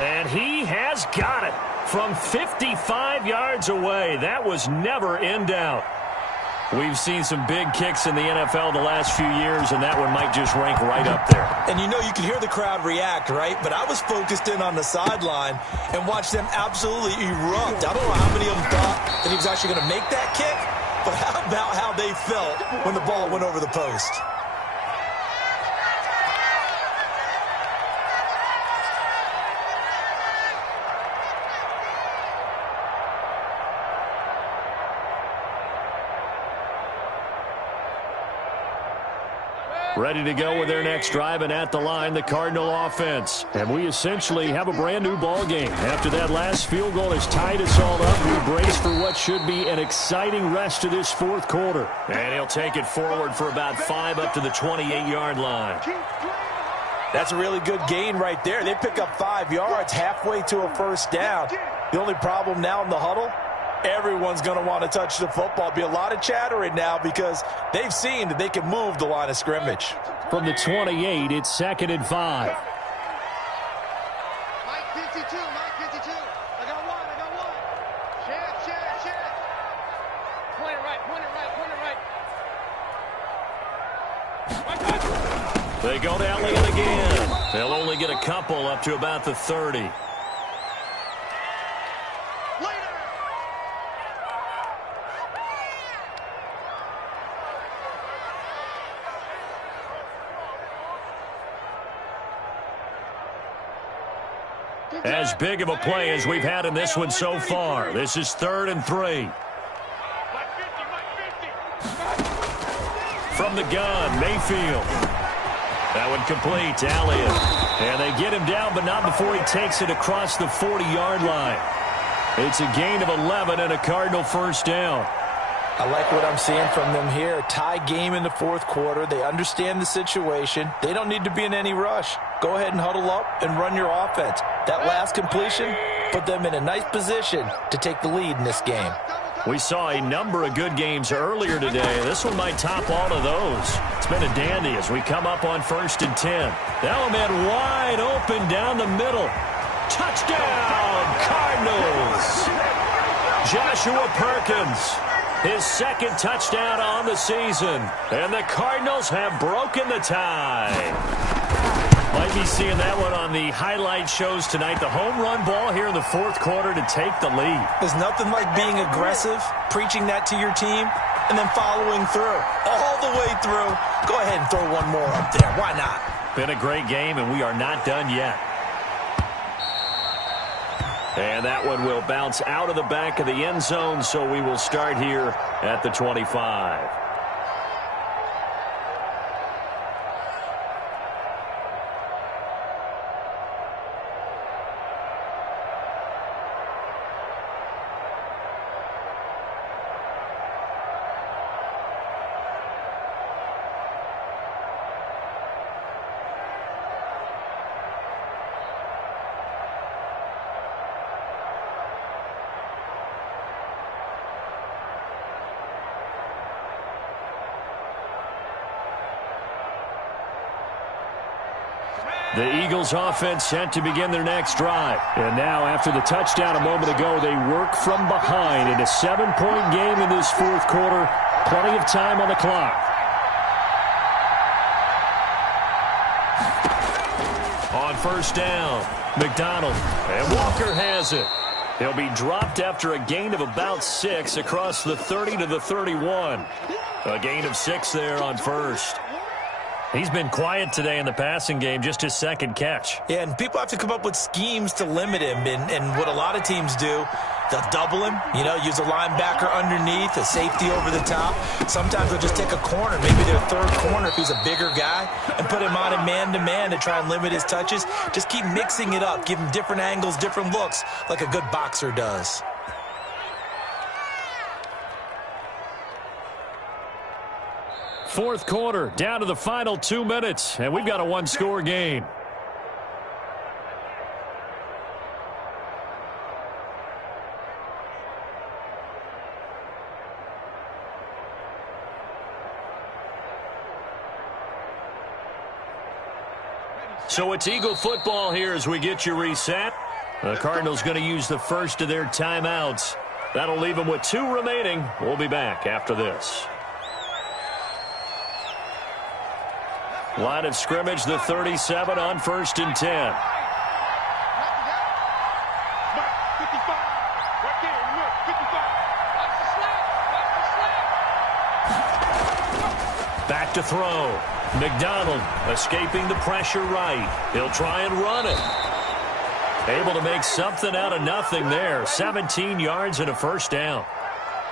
And he has got it from 55 yards away. That was never in doubt. We've seen some big kicks in the NFL the last few years, and that one might just rank right up there. And you know, you can hear the crowd react, right? But I was focused in on the sideline and watched them absolutely erupt. I don't know how many of them thought that he was actually going to make that kick, but how about how they felt when the ball went over the post? Ready to go with their next drive, and at the line, the Cardinal offense. And we essentially have a brand-new ball game. After that last field goal has tied us all up, we brace for what should be an exciting rest of this 4th quarter. And he'll take it forward for about 5 up to the 28-yard line. That's a really good gain right there. They pick up 5 yards halfway to a 1st down. The only problem now in the huddle, everyone's going to want to touch the football. Be a lot of chattering now because they've seen that they can move the line of scrimmage. From the 28, it's 2nd and 5. Mike 52, Mike 52. I got one. They go to Elliott again. They'll only get a couple up to about the 30. As big of a play as we've had in this one so far. This is 3rd and 3. From the gun, Mayfield. That one complete to Elliott. And they get him down, but not before he takes it across the 40-yard line. It's a gain of 11 and a Cardinal first down. I like what I'm seeing from them here. Tie game in the 4th quarter. They understand the situation. They don't need to be in any rush. Go ahead and huddle up and run your offense. That last completion put them in a nice position to take the lead in this game. We saw a number of good games earlier today. This one might top all of those. It's been a dandy as we come up on 1st and 10. That one man wide open down the middle. Touchdown, Cardinals! Joshua Perkins, his 2nd touchdown on the season. And the Cardinals have broken the tie. Might be seeing that one on the highlight shows tonight. The home run ball here in the 4th quarter to take the lead. There's nothing like being aggressive, preaching that to your team, and then following through. All the way through. Go ahead and throw one more up there. Why not? Been a great game, and we are not done yet. And that one will bounce out of the back of the end zone, so we will start here at the 25. The Eagles offense set to begin their next drive. And now after the touchdown a moment ago, they work from behind in a 7-point game in this 4th quarter. Plenty of time on the clock. On 1st down, McDonald, and Walker has it. He'll be dropped after a gain of about 6 across the 30 to the 31. A gain of 6 there on 1st. He's been quiet today in the passing game, just his 2nd catch. Yeah, and people have to come up with schemes to limit him. And what a lot of teams do, they'll double him, use a linebacker underneath, a safety over the top. Sometimes they'll just take a corner, maybe their 3rd corner if he's a bigger guy, and put him on a man-to-man to try and limit his touches. Just keep mixing it up, give him different angles, different looks, like a good boxer does. Fourth quarter, down to the final 2 minutes, and we've got a one-score game. So it's Eagle football here as we get you reset. The Cardinals going to use the first of their timeouts. That'll leave them with 2 remaining. We'll be back after this. Line of scrimmage, the 37 on 1st and 10. Back to throw. McDonald escaping the pressure right. He'll try and run it. Able to make something out of nothing there. 17 yards and a first down.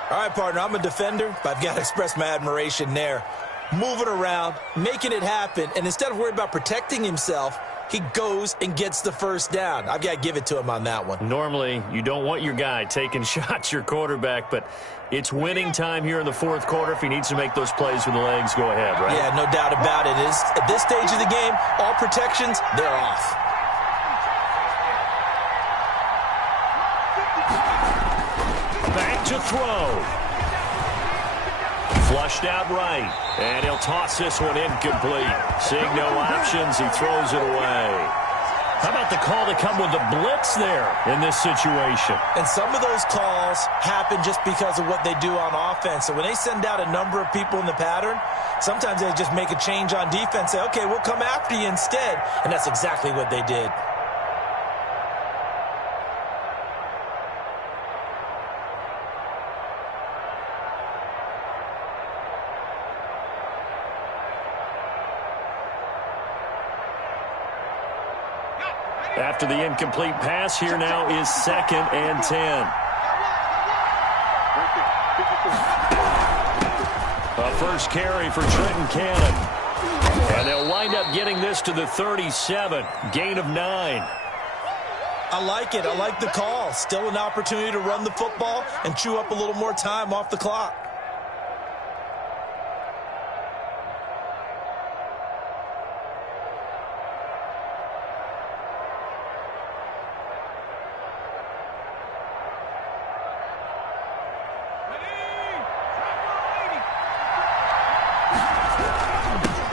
All right, partner, I'm a defender, but I've got to express my admiration there. Moving around, making it happen, and instead of worrying about protecting himself, he goes and gets the first down. I've got to give it to him on that one. Normally, you don't want your guy taking shots, your quarterback, but it's winning time here in the 4th quarter. If he needs to make those plays with the legs, go ahead, right? Yeah, no doubt about it. At this stage of the game, all protections, they're off. Back to throw. Flushed out right, and he'll toss this one incomplete. Seeing no options, he throws it away. How about got the call to come with the blitz there in this situation. And some of those calls happen just because of what they do on offense. So when they send out a number of people in the pattern, sometimes they just make a change on defense, say, okay, we'll come after you instead. And that's exactly what they did. After the incomplete pass, here now is 2nd and 10. A first carry for Trenton Cannon. And they'll wind up getting this to the 37. Gain of 9. I like it. I like the call. Still an opportunity to run the football and chew up a little more time off the clock.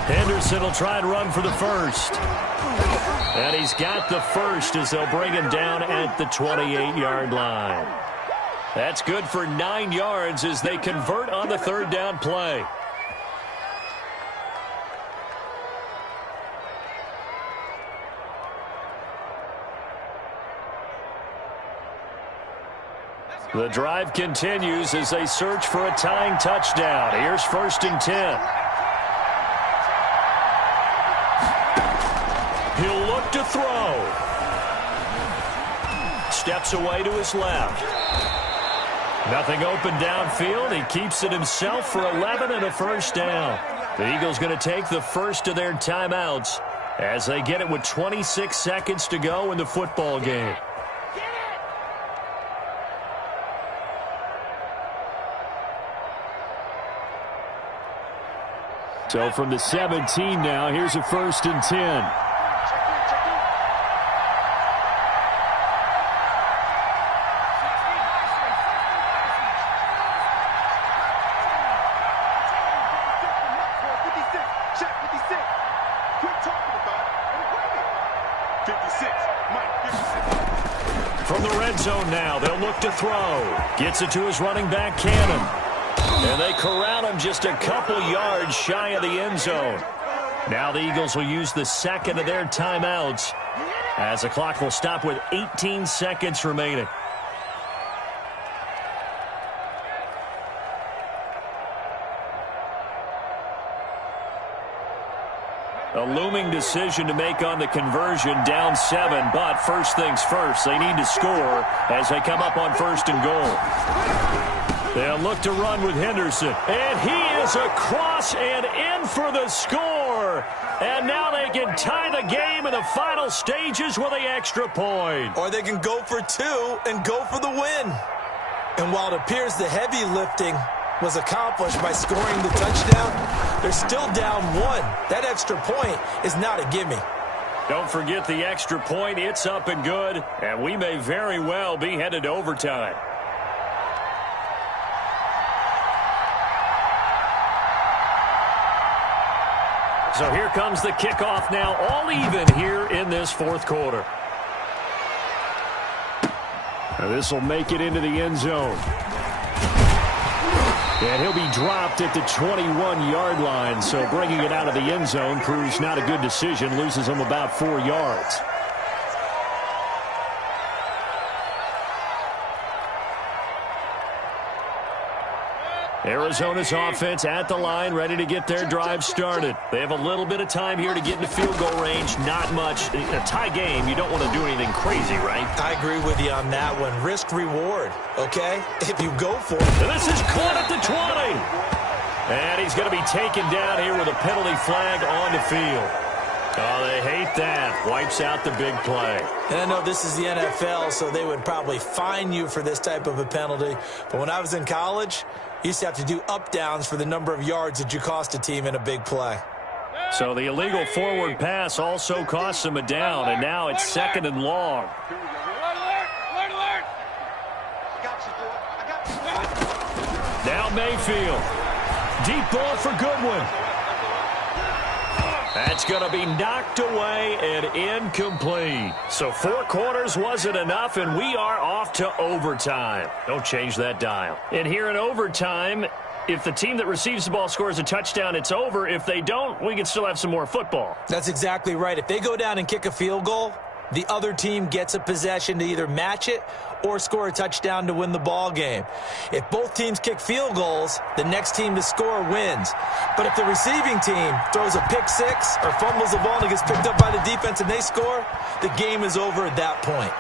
Henderson will try and run for the first. And he's got the first as they'll bring him down at the 28-yard line. That's good for 9 yards as they convert on the 3rd down play. The drive continues as they search for a tying touchdown. Here's 1st and 10. He'll look to throw. Steps away to his left. Nothing open downfield. He keeps it himself for 11 and a first down. The Eagles going to take the first of their timeouts as they get it with 26 seconds to go in the football game. So from the 17 now, here's a 1st and 10. From the red zone now, they'll look to throw. Gets it to his running back, Cannon. And they corral him just a couple yards shy of the end zone. Now the Eagles will use the 2nd of their timeouts as the clock will stop with 18 seconds remaining. A looming decision to make on the conversion, down 7, but first things first, they need to score as they come up on 1st and goal. They'll look to run with Henderson, and he is across and in for the score. And now they can tie the game in the final stages with the extra point. Or they can go for 2 and go for the win. And while it appears the heavy lifting was accomplished by scoring the touchdown, they're still down 1. That extra point is not a gimme. Don't forget the extra point. It's up and good, and we may very well be headed to overtime. So here comes the kickoff now, all even here in this 4th quarter. Now this will make it into the end zone. And he'll be dropped at the 21-yard line, so bringing it out of the end zone proves not a good decision, loses him about 4 yards. Arizona's offense at the line, ready to get their drive started. They have a little bit of time here to get into field goal range. Not much. In a tie game, you don't want to do anything crazy, right? I agree with you on that one. Risk reward, okay? If you go for it. And this is caught at the 20. And he's going to be taken down here with a penalty flag on the field. Oh, they hate that. Wipes out the big play. And I know this is the NFL, so they would probably fine you for this type of a penalty. But when I was in college, you used to have to do up-downs for the number of yards that you cost a team in a big play. So the illegal forward pass also costs him a down, and now it's 2nd and long. Now Mayfield. Deep ball for Goodwin. That's going to be knocked away and incomplete. So 4 quarters wasn't enough, and we are off to overtime. Don't change that dial. And here in overtime, if the team that receives the ball scores a touchdown, it's over. If they don't, we can still have some more football. That's exactly right. If they go down and kick a field goal, the other team gets a possession to either match it or score a touchdown to win the ball game. If both teams kick field goals, the next team to score wins. But if the receiving team throws a pick six or fumbles the ball and it gets picked up by the defense and they score, the game is over at that point.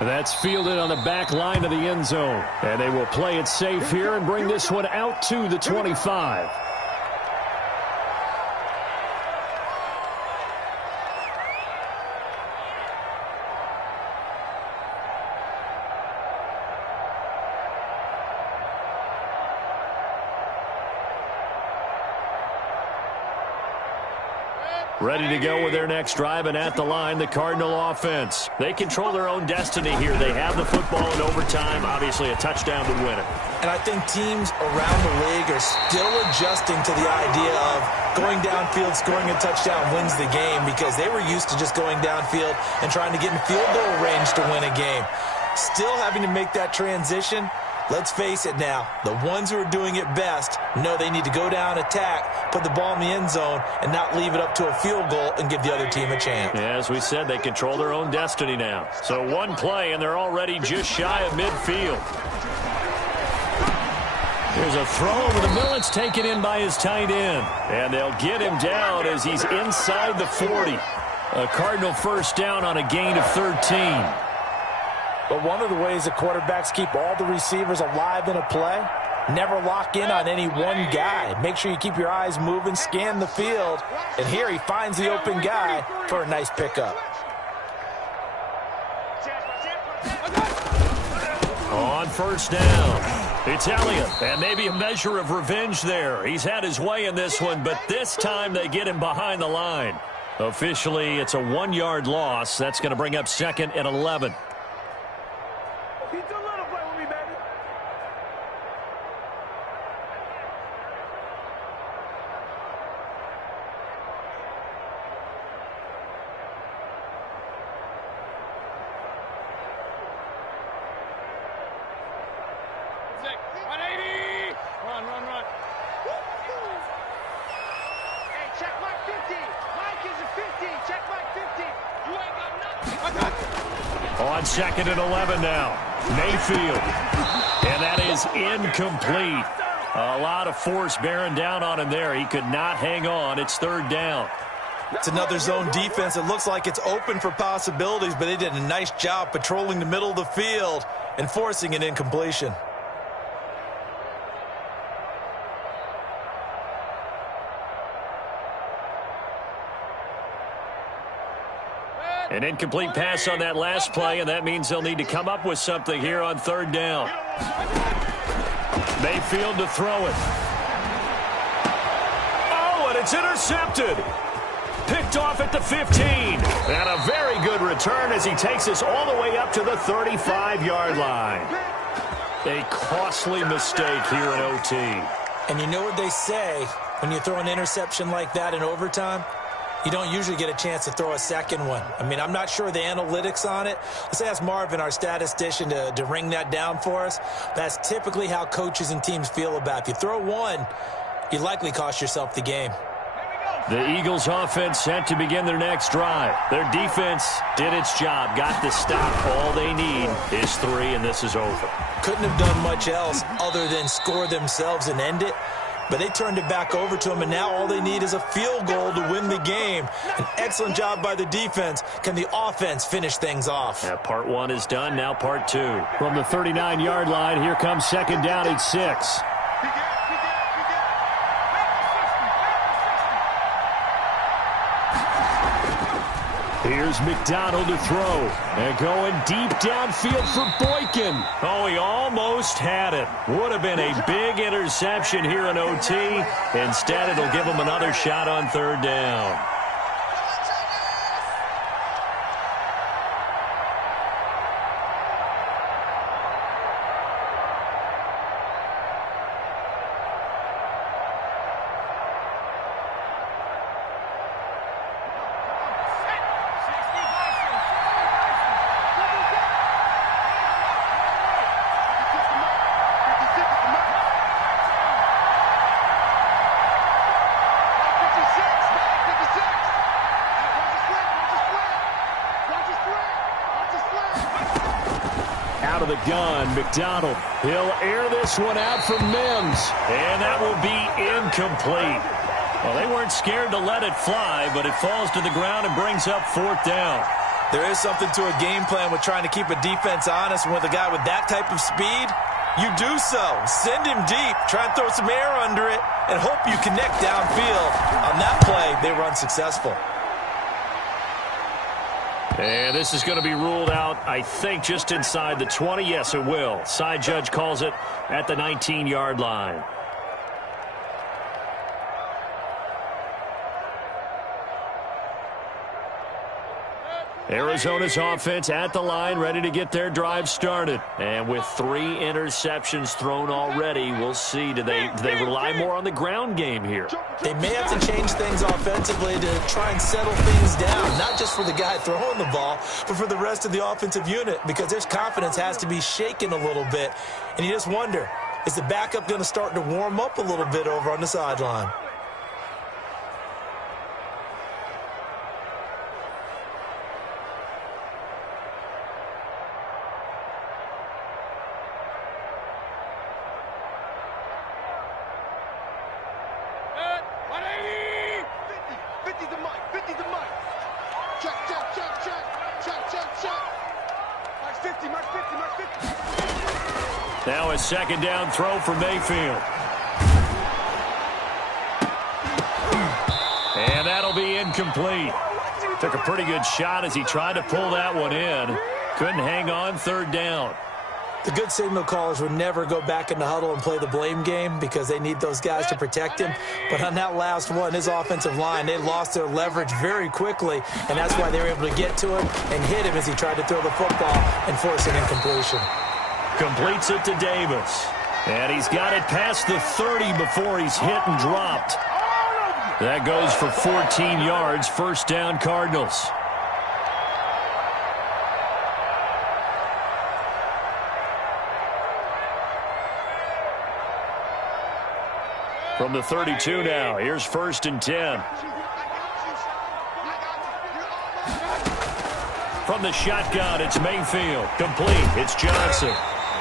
That's fielded on the back line of the end zone. And they will play it safe here and bring this one out to the 25. Ready to go with their next drive, and at the line, the Cardinal offense. They control their own destiny here. They have the football in overtime, obviously a touchdown to win it. And I think teams around the league are still adjusting to the idea of going downfield, scoring a touchdown wins the game, because they were used to just going downfield and trying to get in field goal range to win a game. Still having to make that transition. Let's face it now, the ones who are doing it best know they need to go down, attack, put the ball in the end zone, and not leave it up to a field goal and give the other team a chance. Yeah, as we said, they control their own destiny now. So one play, and they're already just shy of midfield. There's a throw over the middle. It's taken in by his tight end. And they'll get him down as he's inside the 40. A Cardinal first down on a gain of 13. But one of the ways the quarterbacks keep all the receivers alive in a play, never lock in on any one guy. Make sure you keep your eyes moving, scan the field, and here he finds the open guy for a nice pickup. On first down, it's Elliott, and maybe a measure of revenge there. He's had his way in this one, but this time they get him behind the line. Officially, it's a 1-yard loss. That's going to bring up 2nd and 11. On 2nd and 11 now. Mayfield. And that is incomplete. A lot of force bearing down on him there. He could not hang on. It's 3rd down. It's another zone defense. It looks like it's open for possibilities, but they did a nice job patrolling the middle of the field and forcing an incompletion. An incomplete pass on that last play, and that means they'll need to come up with something here on 3rd down. Mayfield to throw it. Oh, and it's intercepted. Picked off at the 15. And a very good return as he takes us all the way up to the 35-yard line. A costly mistake here in OT. And you know what they say when you throw an interception like that in overtime? You don't usually get a chance to throw a second one. I mean, I'm not sure the analytics on it. Let's ask Marvin, our statistician, to ring that down for us. That's typically how coaches and teams feel about it. If you throw one, you likely cost yourself the game. The Eagles offense set to begin their next drive. Their defense did its job, got the stop. All they need is 3, and this is over. Couldn't have done much else other than score themselves and end it. But they turned it back over to him, and now all they need is a field goal to win the game. An excellent job by the defense. Can the offense finish things off? Yeah, part 1 is done, now part 2. From the 39-yard line, here comes 2nd down at 6. Here's McDonald to throw. And going deep downfield for Boykin. Oh, he almost had it. Would have been a big interception here in OT. Instead, it'll give him another shot on 3rd down. Out of the gun, McDonald. He'll air this one out for Mims. And that will be incomplete. Well, they weren't scared to let it fly, but it falls to the ground and brings up 4th down. There is something to a game plan with trying to keep a defense honest. And with a guy with that type of speed, you do so. Send him deep. Try and throw some air under it and hope you connect downfield. On that play, they were unsuccessful. And this is going to be ruled out, I think, just inside the 20. Yes, it will. Side judge calls it at the 19-yard line. Arizona's offense at the line, ready to get their drive started. And with 3 interceptions thrown already, we'll see. Do they rely more on the ground game here? They may have to change things offensively to try and settle things down, not just for the guy throwing the ball, but for the rest of the offensive unit, because their confidence has to be shaken a little bit. And you just wonder, is the backup going to start to warm up a little bit over on the sideline? Now a 2nd down throw for Mayfield. And that'll be incomplete. Took a pretty good shot as he tried to pull that one in. Couldn't hang on 3rd down. The good signal callers would never go back in the huddle and play the blame game because they need those guys to protect him. But on that last one, his offensive line, they lost their leverage very quickly, and that's why they were able to get to him and hit him as he tried to throw the football and force an incompletion. Completes it to Davis. And he's got it past the 30 before he's hit and dropped. That goes for 14 yards, 1st down Cardinals. From the 32 now, here's 1st and 10. From the shotgun, it's Mayfield. Complete. It's Johnson.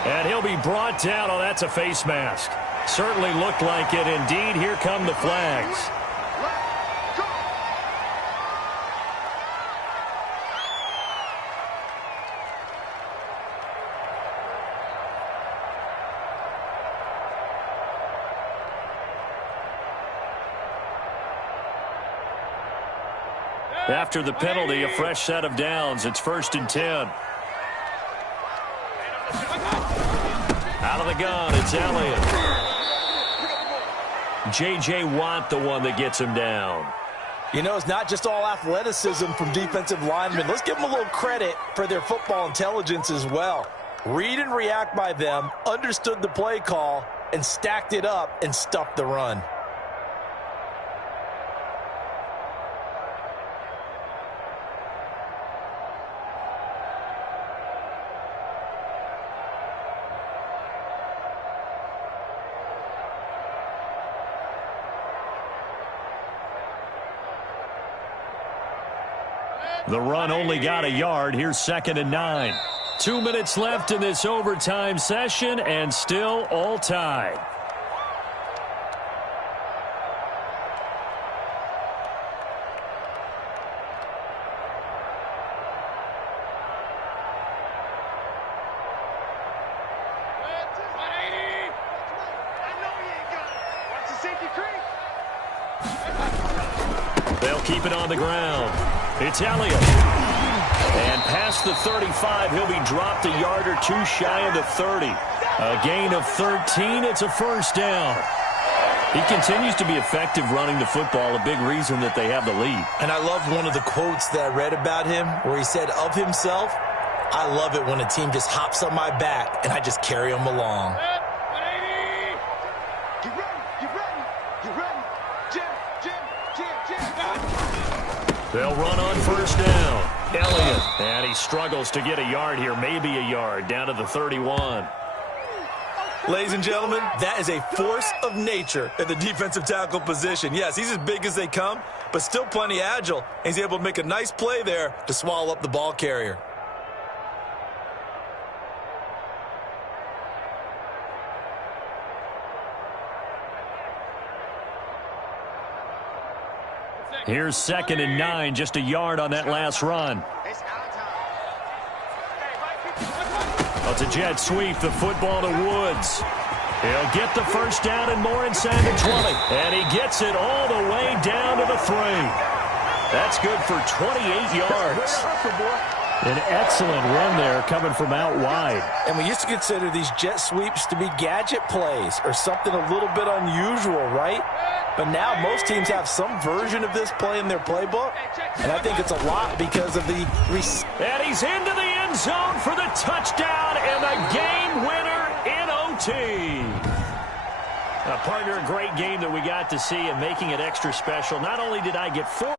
And he'll be brought down. Oh, that's a face mask. Certainly looked like it. Indeed, here come the flags. After the penalty, a fresh set of downs. It's 1st and 10. Out of the gun, it's Elliott. J.J. Watt, the one that gets him down. You know, it's not just all athleticism from defensive linemen. Let's give them a little credit for their football intelligence as well. Read and react by them, understood the play call, and stacked it up and stuffed the run. The run only got a yard. Here's 2nd and 9. 2 minutes left in this overtime session, and still all tied. They'll keep it on the ground. It's Elliott. And past the 35, he'll be dropped a yard or 2 shy of the 30. A gain of 13. It's a 1st down. He continues to be effective running the football, a big reason that they have the lead. And I love one of the quotes that I read about him where he said of himself, I love it when a team just hops on my back and I just carry them along. They'll run on 1st down. Elliott. And he struggles to get a yard here, maybe a yard, down to the 31. Ladies and gentlemen, that is a force of nature at the defensive tackle position. Yes, he's as big as they come, but still plenty agile. He's able to make a nice play there to swallow up the ball carrier. Here's 2nd and 9, just a yard on that last run. Oh, it's a jet sweep, the football to Woods. He'll get the first down and more inside the 20. And he gets it all the way down to the 3. That's good for 28 yards. An excellent run there coming from out wide. And we used to consider these jet sweeps to be gadget plays or something a little bit unusual, right? But now most teams have some version of this play in their playbook. And I think it's a lot because of the... And he's into the end zone for the touchdown and the game winner in OT. Partner, a great game that we got to see and making it extra special. Not only did I get 4...